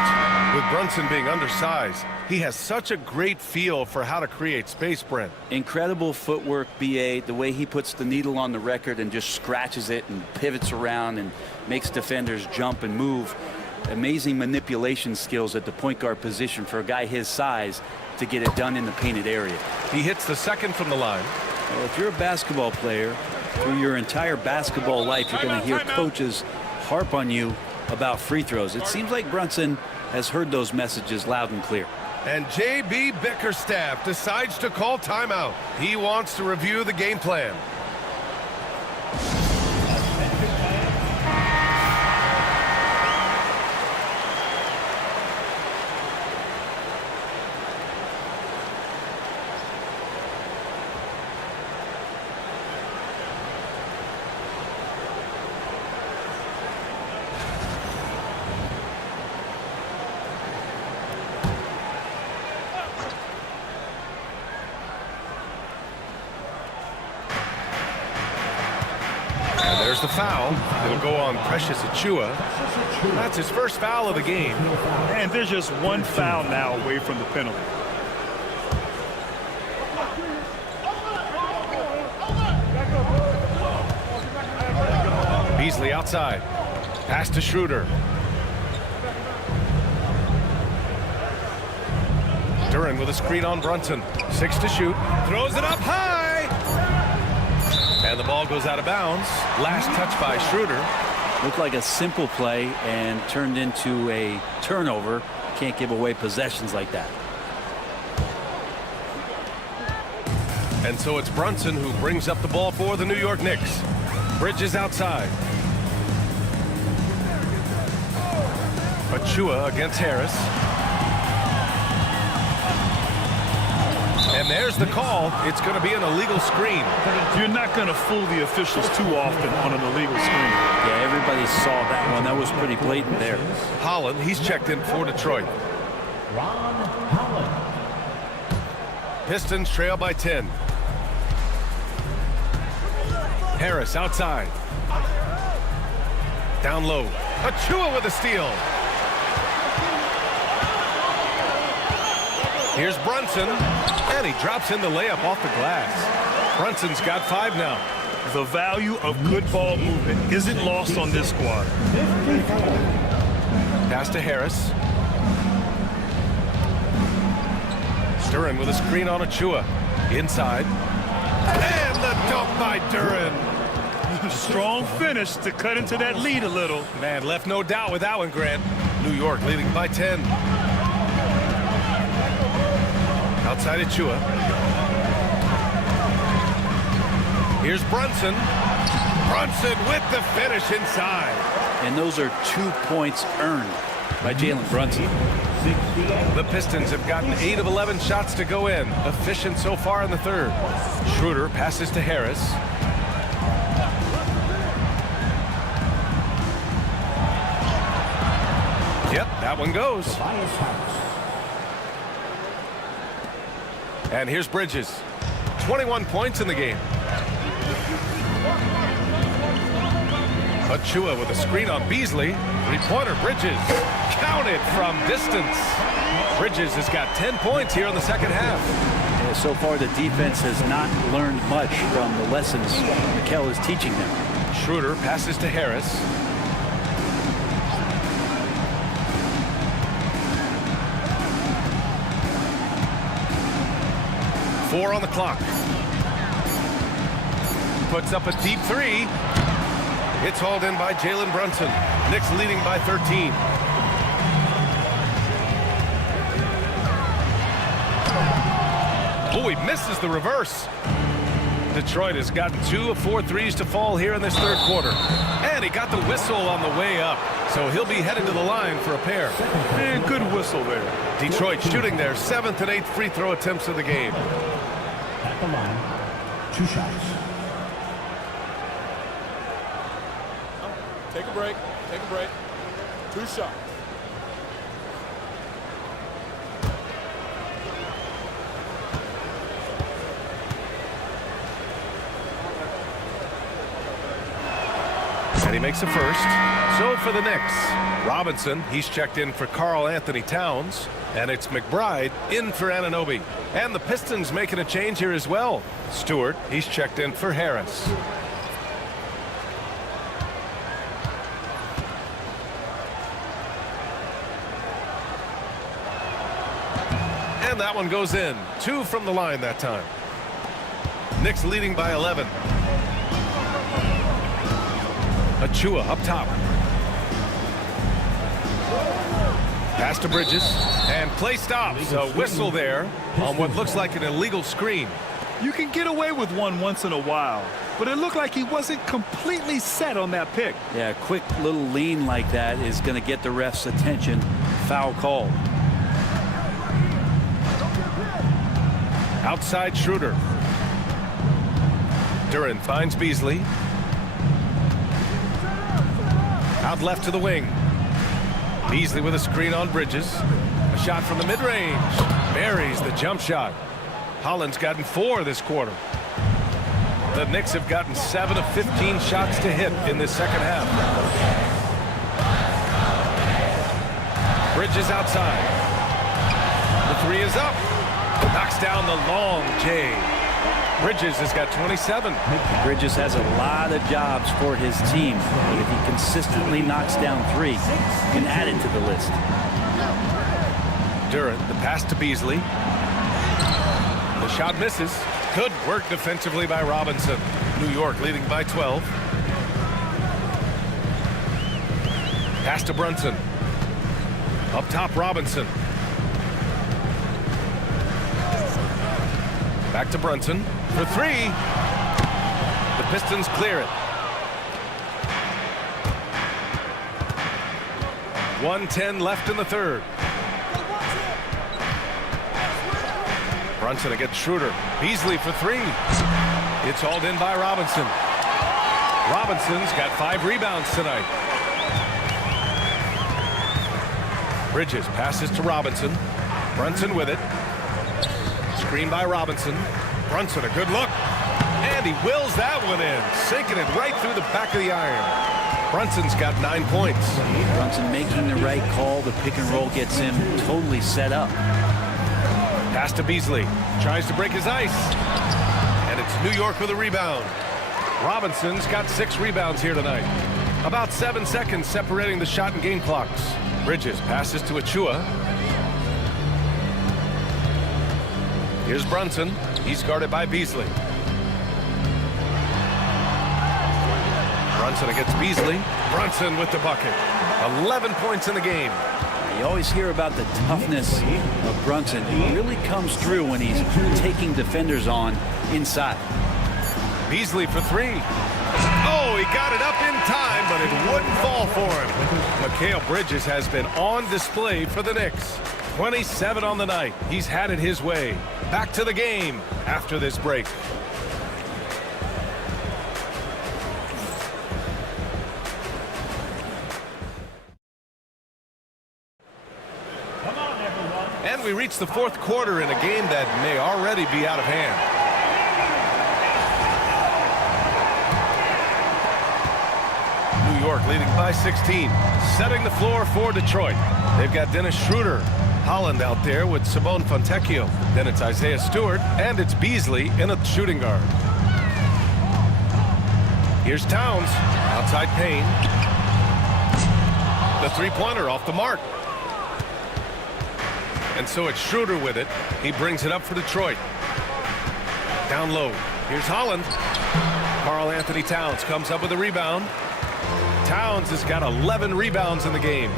With Brunson being undersized, he has such a great feel for how to create space, Brent. Incredible footwork, BA, the way he puts the needle on the record and just scratches it and pivots around and makes defenders jump and move. Amazing manipulation skills at the point guard position for a guy his size to get it done in the painted area. He hits the second from the line. Well, if you're a basketball player, through your entire basketball life, you're going to hear coaches harp on you about free throws. It seems like Brunson has heard those messages loud and clear. And J.B. Bickerstaff decides to call timeout. He wants to review the game plan. And there's the foul. It'll go on Precious Achiuwa. That's his first foul of the game. And there's just one foul now away from the penalty. Beasley outside. Pass to Schroeder. Duren with a screen on Brunson. 6 to shoot. Throws it up high. And the ball goes out of bounds. Last touch by Schroeder. Looked like a simple play and turned into a turnover. Can't give away possessions like that. And so it's Brunson who brings up the ball for the New York Knicks. Bridges outside. Achiuwa against Harris. And there's the call. It's going to be an illegal screen. You're not going to fool the officials too often on an illegal screen. Yeah, everybody saw that one. That was pretty blatant there. Holland, he's checked in for Detroit. Ron Holland. Pistons trail by 10. Harris outside. Down low. Achiuwa with a steal. Here's Brunson, and he drops in the layup off the glass. Brunson's got 5 now. The value of good ball movement isn't lost on this squad. Pass to Harris. Duren with a screen on Achiuwa. Inside. And the dunk by Duren. Strong finish to cut into that lead a little. Man, left no doubt with that one, Grant. New York leading by 10. Outside Achiuwa. Here's Brunson. Brunson with the finish inside. And those are 2 points earned by Jalen Brunson. The Pistons have gotten 8 of 11 shots to go in. Efficient so far in the third. Schroeder passes to Harris. Yep, that one goes. And here's Bridges. 21 points in the game. Achiuwa with a screen on Beasley. Three-pointer Bridges. Counted from distance. Bridges has got 10 points here in the second half. Yeah, so far the defense has not learned much from the lessons Mikel is teaching them. Schroeder passes to Harris. Four on the clock. Puts up a deep 3. It's hauled in by Jalen Brunson. Knicks leading by 13. Oh, he misses the reverse. Detroit has gotten 2 of 4 threes to fall here in this third quarter. And he got the whistle on the way up. So he'll be headed to the line for a pair. And good whistle there. Detroit shooting their 7th and 8th free throw attempts of the game. At the line, 2 shots. Take a break. Take a break. 2 shots. And he makes a first. So for the Knicks, Robinson, he's checked in for Karl Anthony Towns. And it's McBride in for Anunoby. And the Pistons making a change here as well. Stewart, he's checked in for Harris. And that one goes in. 2 from the line that time. Knicks leading by 11. Achiuwa up top. Pass to Bridges. And play stops. A whistle there on what looks like an illegal screen. You can get away with one once in a while, but it looked like he wasn't completely set on that pick. Yeah, a quick little lean like that is going to get the ref's attention. Foul call. Outside Schroeder. Duren finds Beasley. Out left to the wing. Beasley with a screen on Bridges. A shot from the mid-range. Buries the jump shot. Holland's gotten 4 this quarter. The Knicks have gotten 7 of 15 shots to hit in this second half. Bridges outside. The three is up. Knocks down the long J. Bridges has got 27. Bridges has a lot of jobs for his team. But if he consistently knocks down three, you can add it to the list. Duren, the pass to Beasley. The shot misses. Good work defensively by Robinson. New York leading by 12. Pass to Brunson. Up top, Robinson. Back to Brunson for three. The Pistons clear it. 1:10 left in the third. Brunson against Schroeder. Beasley for three. It's hauled in by Robinson. Robinson's got 5 rebounds tonight. Bridges passes to Robinson. Brunson with it. Screen by Robinson. Brunson, a good look. And he wills that one in, sinking it right through the back of the iron. Brunson's got 9 points. Brunson making the right call. The pick and roll gets him totally set up. Pass to Beasley. Tries to break his ice. And it's New York with a rebound. Robinson's got 6 rebounds here tonight. About 7 seconds separating the shot and game clocks. Bridges passes to Achua. Here's Brunson. He's guarded by Beasley. Brunson against Beasley. Brunson with the bucket. 11 points in the game. You always hear about the toughness of Brunson. He really comes through when he's taking defenders on inside. Beasley for three. Oh, he got it up in time, but it wouldn't fall for him. Mikal Bridges has been on display for the Knicks. 27 on the night. He's had it his way. Back to the game after this break. And we reach the fourth quarter in a game that may already be out of hand. New York leading by 16, setting the floor for Detroit. They've got Dennis Schroeder, Holland out there with Simone Fontecchio. Then it's Isaiah Stewart, and it's Beasley in a shooting guard. Here's Towns, outside Payne. The three-pointer off the mark. And so it's Schroeder with it. He brings it up for Detroit. Down low. Here's Holland. Karl Anthony Towns comes up with a rebound. Towns has got 11 rebounds in the game.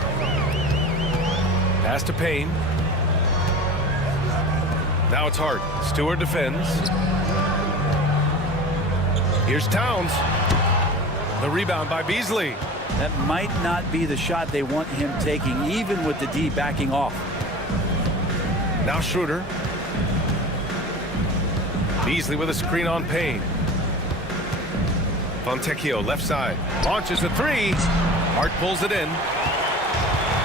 Pass to Payne. Now it's Hart. Stewart defends. Here's Towns. The rebound by Beasley. That might not be the shot they want him taking, even with the D backing off. Now Schroeder. Beasley with a screen on Payne. Fontecchio left side. Launches a three. Hart pulls it in.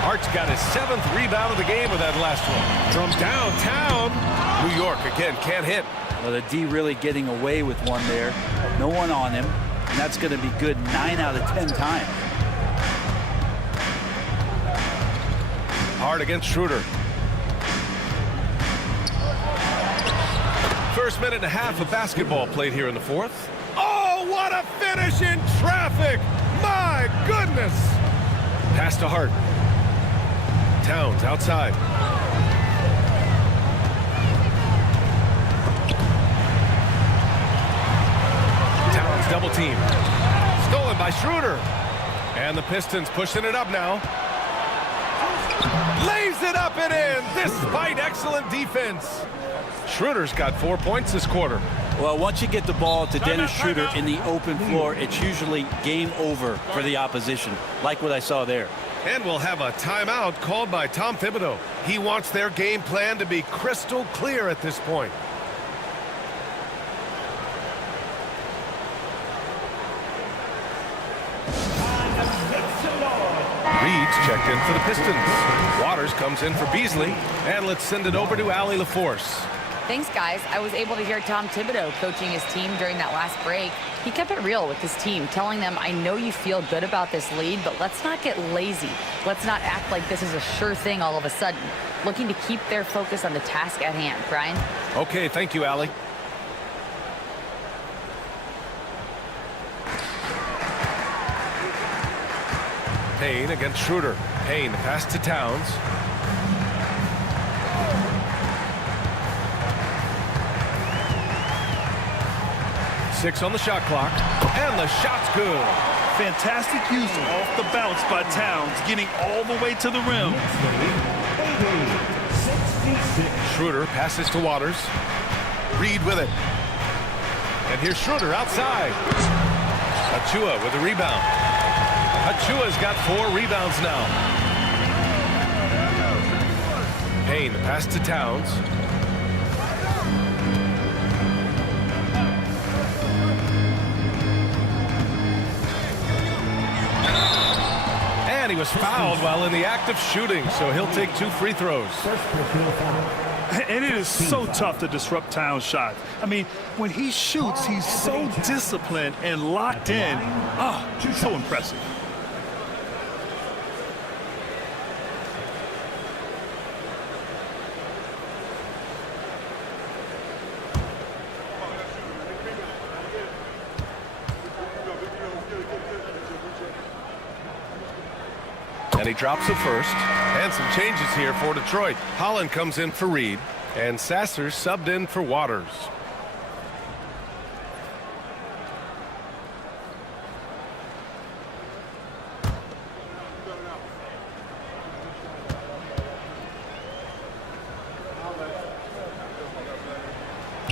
Hart's got his 7th rebound of the game with that last one. From downtown. New York again can't hit. Well, the D really getting away with one there. No one on him. And that's going to be good 9 out of 10 times. Hart against Schroeder. First minute and a half of basketball played here in the fourth. Oh, what a finish in traffic! My goodness! Pass to Hart. Towns outside. Towns double team. Stolen by Schroeder. And the Pistons pushing it up now. Lays it up and in despite excellent defense. Schroeder's got 4 points this quarter. Well, once you get the ball to Dennis Schroeder in the open floor, it's usually game over for the opposition, like what I saw there. And we'll have a timeout called by Tom Thibodeau. He wants their game plan to be crystal clear at this point. Reed's checked in for the Pistons. Waters comes in for Beasley. And let's send it over to Allie LaForce. Thanks, guys. I was able to hear Tom Thibodeau coaching his team during that last break. He kept it real with his team, telling them, I know you feel good about this lead, but let's not get lazy. Let's not act like this is a sure thing all of a sudden. Looking to keep their focus on the task at hand. Brian? Okay, thank you, Allie. Payne against Schroeder. Payne pass to Towns. Six on the shot clock, and the shot's good. Fantastic use off the bounce by Towns, getting all the way to the rim. Schroeder passes to Waters. Reed with it. And here's Schroeder outside. Achua with the rebound. Achua's got 4 rebounds now. Payne pass to Towns. And he was fouled while in the act of shooting, so he'll take 2 free throws. And it is so tough to disrupt Towns' shot. I mean, when he shoots, he's so disciplined and locked in. Oh, so impressive. And he drops it first. And some changes here for Detroit. Holland comes in for Reed. And Sasser subbed in for Waters.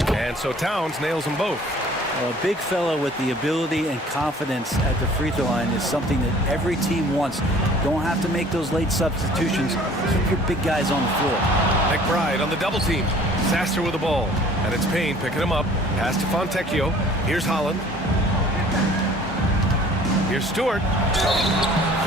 And so Towns nails them both. A big fella with the ability and confidence at the free throw line is something that every team wants. Don't have to make those late substitutions. Keep your big guys on the floor. McBride on the double team. Sasser with the ball. And it's Payne picking him up. Pass to Fontecchio. Here's Holland. Here's Stewart.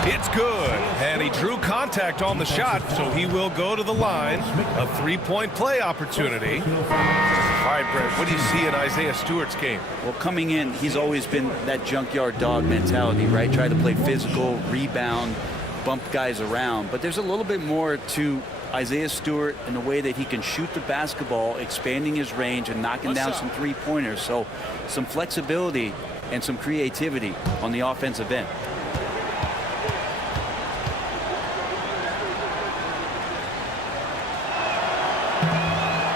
It's good. And he drew contact on the shot, so he will go to the line. A 3-point play opportunity. All right, Brent, what do you see in Isaiah Stewart's game? Well, coming in, he's always been that junkyard dog mentality, right? Try to play physical, rebound, bump guys around. But there's a little bit more to Isaiah Stewart in the way that he can shoot the basketball, expanding his range and knocking down some three-pointers. So some flexibility and some creativity on the offensive end.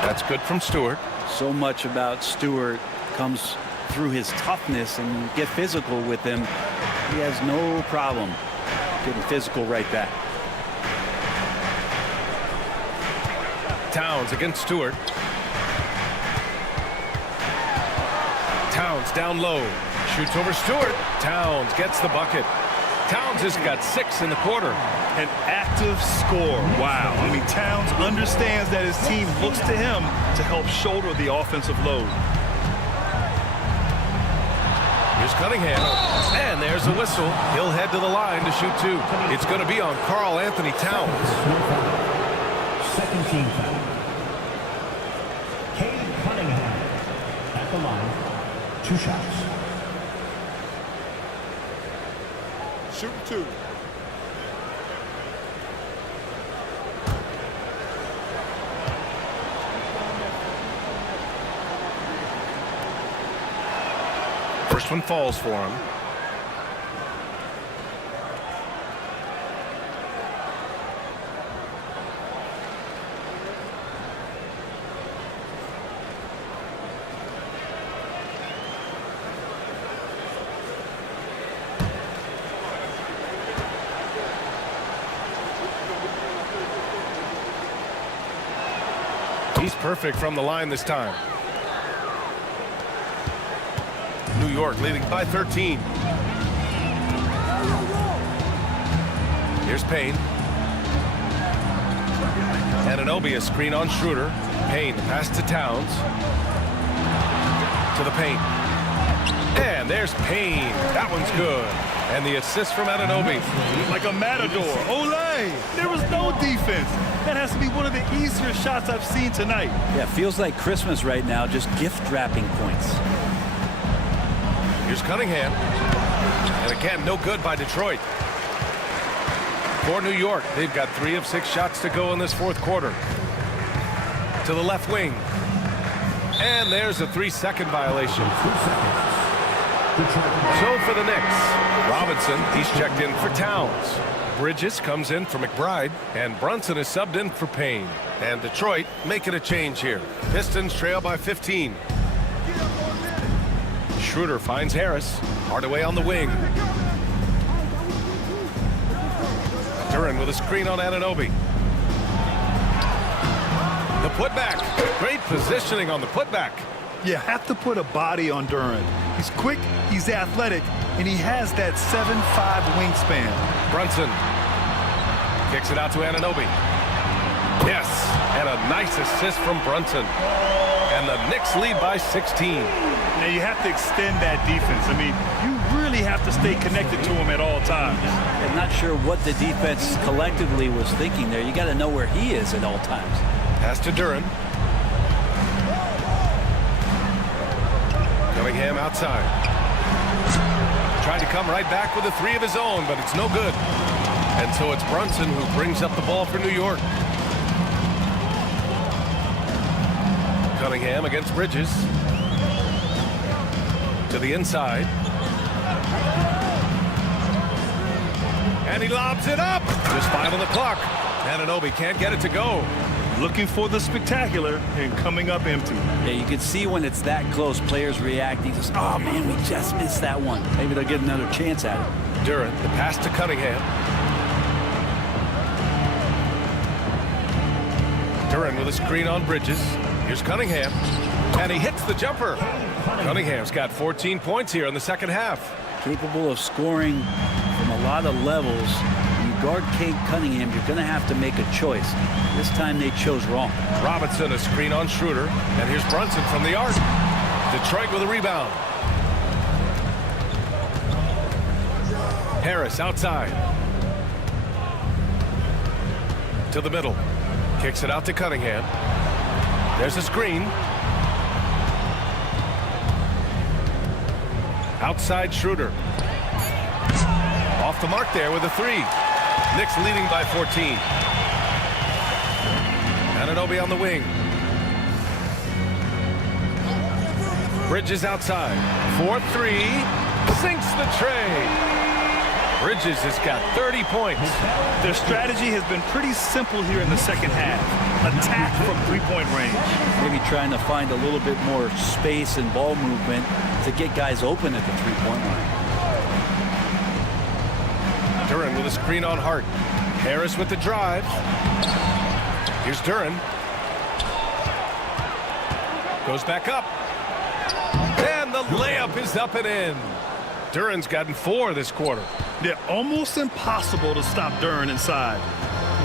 That's good from Stewart. So much about Stewart comes through his toughness, and you get physical with him. He has no problem getting physical right back. Towns against Stewart. Towns down low. Shoots over Stewart. Towns gets the bucket. Towns has got 6 in the quarter. An active score. Wow. I mean, Towns understands that his team looks to him to help shoulder the offensive load. Here's Cunningham. And there's a whistle. He'll head to the line to shoot 2. It's going to be on Karl Anthony Towns. Second team foul. Cade Cunningham at the line. 2 shots. Shoot 2. First one falls for him. He's perfect from the line this time. New York leading by 13. Here's Payne. Anunoby, a screen on Schroeder. Payne, pass to Towns. To the paint. And there's Payne. That one's good. And the assist from Anunoby. Like a matador. Olay! There was no defense. That has to be one of the easier shots I've seen tonight. Yeah, feels like Christmas right now, just gift wrapping points. Here's Cunningham. And again, no good by Detroit. For New York, they've got 3 of 6 shots to go in this fourth quarter. To the left wing. And there's a 3-second violation. So for the Knicks, Robinson, he's checked in for Towns. Bridges comes in for McBride, and Brunson is subbed in for Payne. And Detroit making a change here. Pistons trail by 15. Schroeder finds Harris. Hardaway on the wing. Duren with a screen on Anunoby. The putback. Great positioning on the putback. You have to put a body on Duren. He's quick, he's athletic, and he has that 7'5" wingspan. Brunson kicks it out to Anunoby. Yes, and a nice assist from Brunson. And the Knicks lead by 16. Now you have to extend that defense. I mean, you really have to stay connected to him at all times. I'm not sure what the defense collectively was thinking there. You got to know where he is at all times. Pass to Duren. Cunningham outside. Tried to come right back with a 3 of his own, but it's no good. And so it's Brunson who brings up the ball for New York. Cunningham against Bridges. To the inside. And he lobs it up. Just 5 on the clock. Anunoby can't get it to go. Looking for the spectacular and coming up empty. Yeah, you can see when it's that close, players reacting. Just, oh man, we just missed that one. Maybe they'll get another chance at it. Duren, the pass to Cunningham. Duren with a screen on Bridges. Here's Cunningham. And he hits the jumper. Cunningham's got 14 points here in the second half. Capable of scoring from a lot of levels. When you guard Cade Cunningham, you're going to have to make a choice. This time they chose wrong. Robinson, a screen on Schroeder. And here's Brunson from the arc. Detroit with a rebound. Harris outside. To the middle. Kicks it out to Cunningham. There's a screen. Outside Schroeder. Off the mark there with a 3. Knicks leading by 14. Anunoby on the wing. Bridges outside. 4-3. Sinks the tray. Bridges has got 30 points. Their strategy has been pretty simple here in the second half. Attack from 3-point range. Maybe trying to find a little bit more space and ball movement to get guys open at the 3-point line. Duren with a screen on Hart. Harris with the drive. Here's Duren. Goes back up. And the layup is up and in. Duren's gotten 4 this quarter. Yeah, almost impossible to stop Duren inside.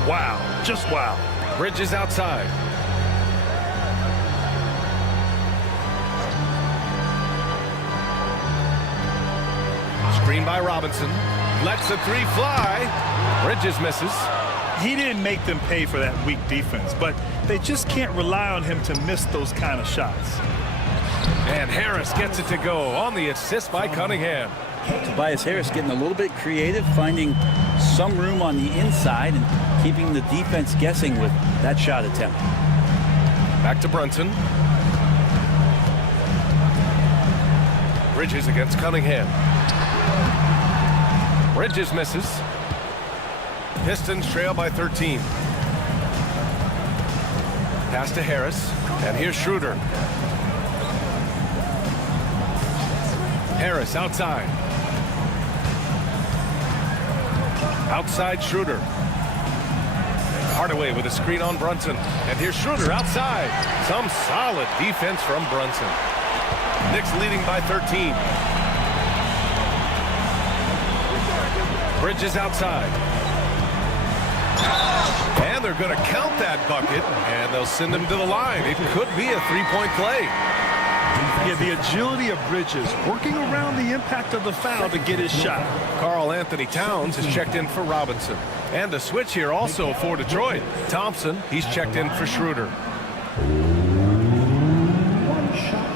Wow, just wow. Bridges outside. Screen by Robinson. Lets the 3 fly. Bridges misses. He didn't make them pay for that weak defense, but they just can't rely on him to miss those kind of shots. And Harris gets it to go on the assist by Cunningham. Tobias Harris getting a little bit creative, finding some room on the inside and keeping the defense guessing with that shot attempt. Back to Brunson. Bridges against Cunningham. Bridges misses. Pistons trail by 13. Pass to Harris. And here's Schroeder. Harris outside. Outside Schroeder. Hardaway with a screen on Brunson. And here's Schroeder outside. Some solid defense from Brunson. Knicks leading by 13. Bridges outside. And they're going to count that bucket. And they'll send him to the line. It could be a 3-point play. Yeah, the agility of Bridges, working around the impact of the foul to get his shot. Karl Anthony Towns is checked in for Robinson. And the switch here also for Detroit. Thompson, he's checked in for Schroeder. One shot.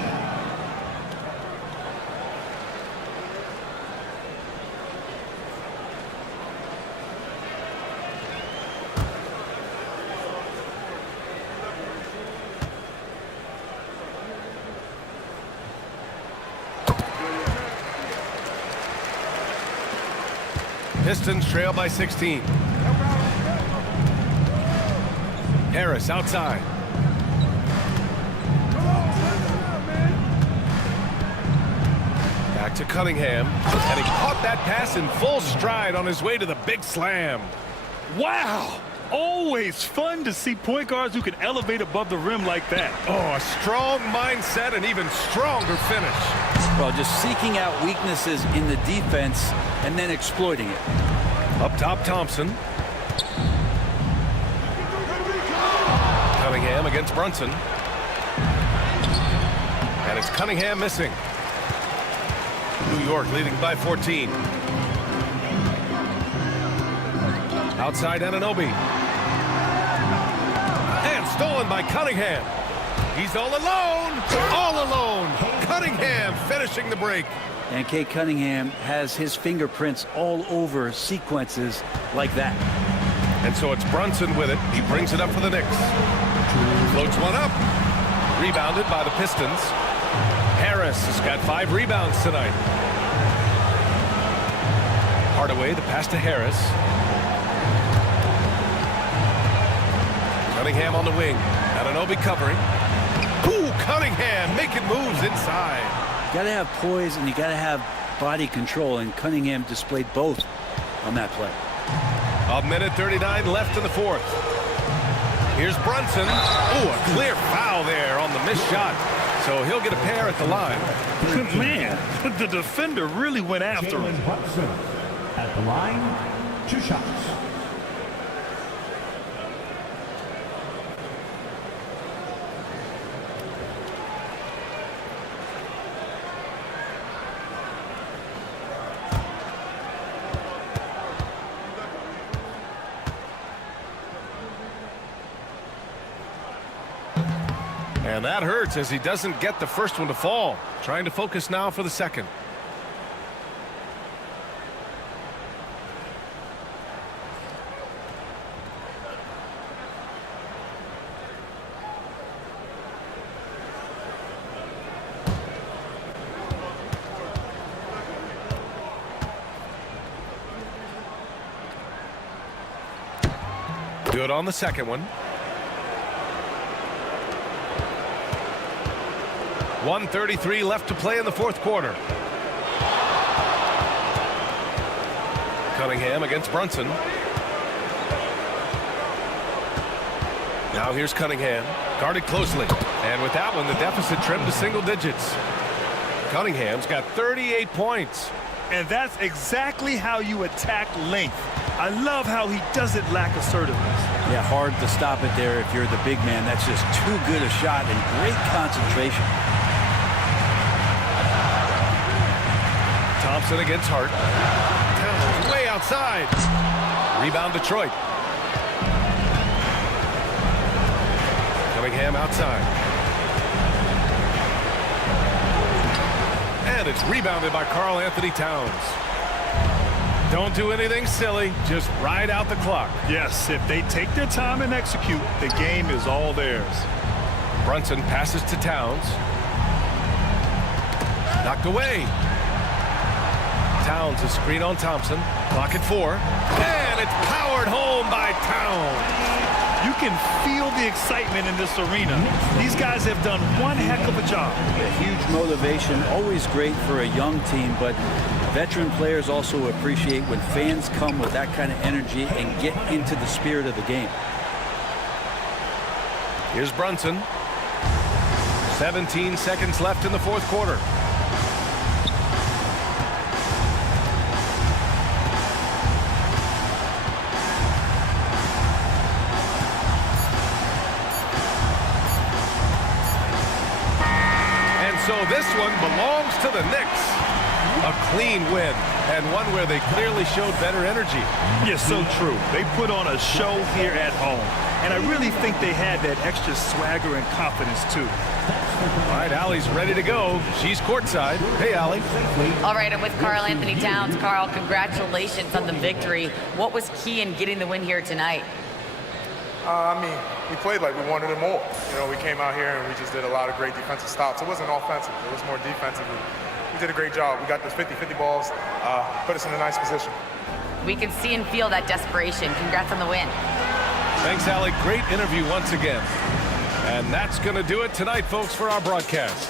Pistons trail by 16. Harris outside. Back to Cunningham. And he caught that pass in full stride on his way to the big slam. Wow! Always fun to see point guards who can elevate above the rim like that. Oh, a strong mindset and even stronger finish. Well, just seeking out weaknesses in the defense and then exploiting it. Up top, Thompson. Cunningham against Brunson. And it's Cunningham missing. New York leading by 14. Outside Anunoby. And stolen by Cunningham. He's all alone. All alone. Cunningham finishing the break. And Kate Cunningham has his fingerprints all over sequences like that. And so it's Brunson with it. He brings it up for the Knicks. Floats one up. Rebounded by the Pistons. Harris has got 5 rebounds tonight. Hardaway, the pass to Harris. Cunningham on the wing. Anunoby covering. Ooh, Cunningham making moves inside. You got to have poise and you got to have body control, and Cunningham displayed both on that play. A minute 39 left in the fourth. Here's Brunson. Ooh, a clear foul there on the missed shot. So he'll get a pair at the line. Man, the defender really went after him. Jalen Brunson at the line, 2 shots. And that hurts as he doesn't get the first one to fall. Trying to focus now for the second. Good on the second one. 1:33 left to play in the fourth quarter. Cunningham against Brunson. Now here's Cunningham, guarded closely. And with that one, the deficit trimmed to single digits. Cunningham's got 38 points. And that's exactly how you attack length. I love how he doesn't lack assertiveness. Yeah, hard to stop it there if you're the big man. That's just too good a shot and great concentration. Thompson against Hart. Towns way outside. Rebound Detroit. Cunningham outside. And it's rebounded by Karl Anthony Towns. Don't do anything silly. Just ride out the clock. Yes, if they take their time and execute, the game is all theirs. Brunson passes to Towns. Knocked away. Towns, a screen on Thompson. Clock at 4. And it's powered home by Towns. You can feel the excitement in this arena. These guys have done one heck of a job. A huge motivation, always great for a young team, but veteran players also appreciate when fans come with that kind of energy and get into the spirit of the game. Here's Brunson. 17 seconds left in the fourth quarter. So this one belongs to the Knicks. A clean win, and one where they clearly showed better energy. Yes, so true. They put on a show here at home, and I really think they had that extra swagger and confidence, too. All right, Allie's ready to go. She's courtside. Hey, Allie. All right, I'm with Karl Anthony Towns. Karl, congratulations on the victory. What was key in getting the win here tonight? We played like we wanted it more. We came out here and we just did a lot of great defensive stops. It wasn't offensive. It was more defensive. We did a great job. We got those 50-50 balls, put us in a nice position. We can see and feel that desperation. Congrats on the win. Thanks, Allie. Great interview once again. And that's going to do it tonight, folks, for our broadcast.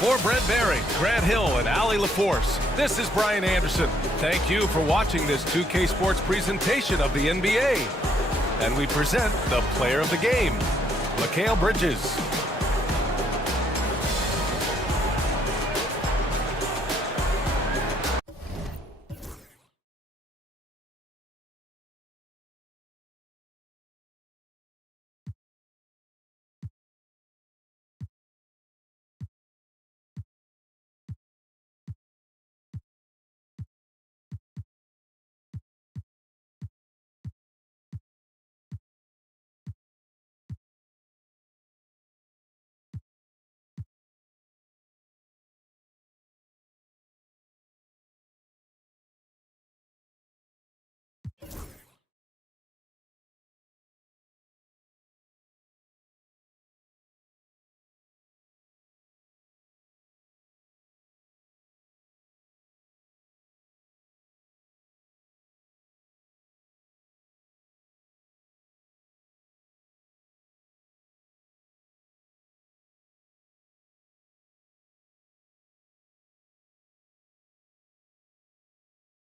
For Brent Barry, Grant Hill, and Allie LaForce, this is Brian Anderson. Thank you for watching this 2K Sports presentation of the NBA. And we present the player of the game, Mikal Bridges.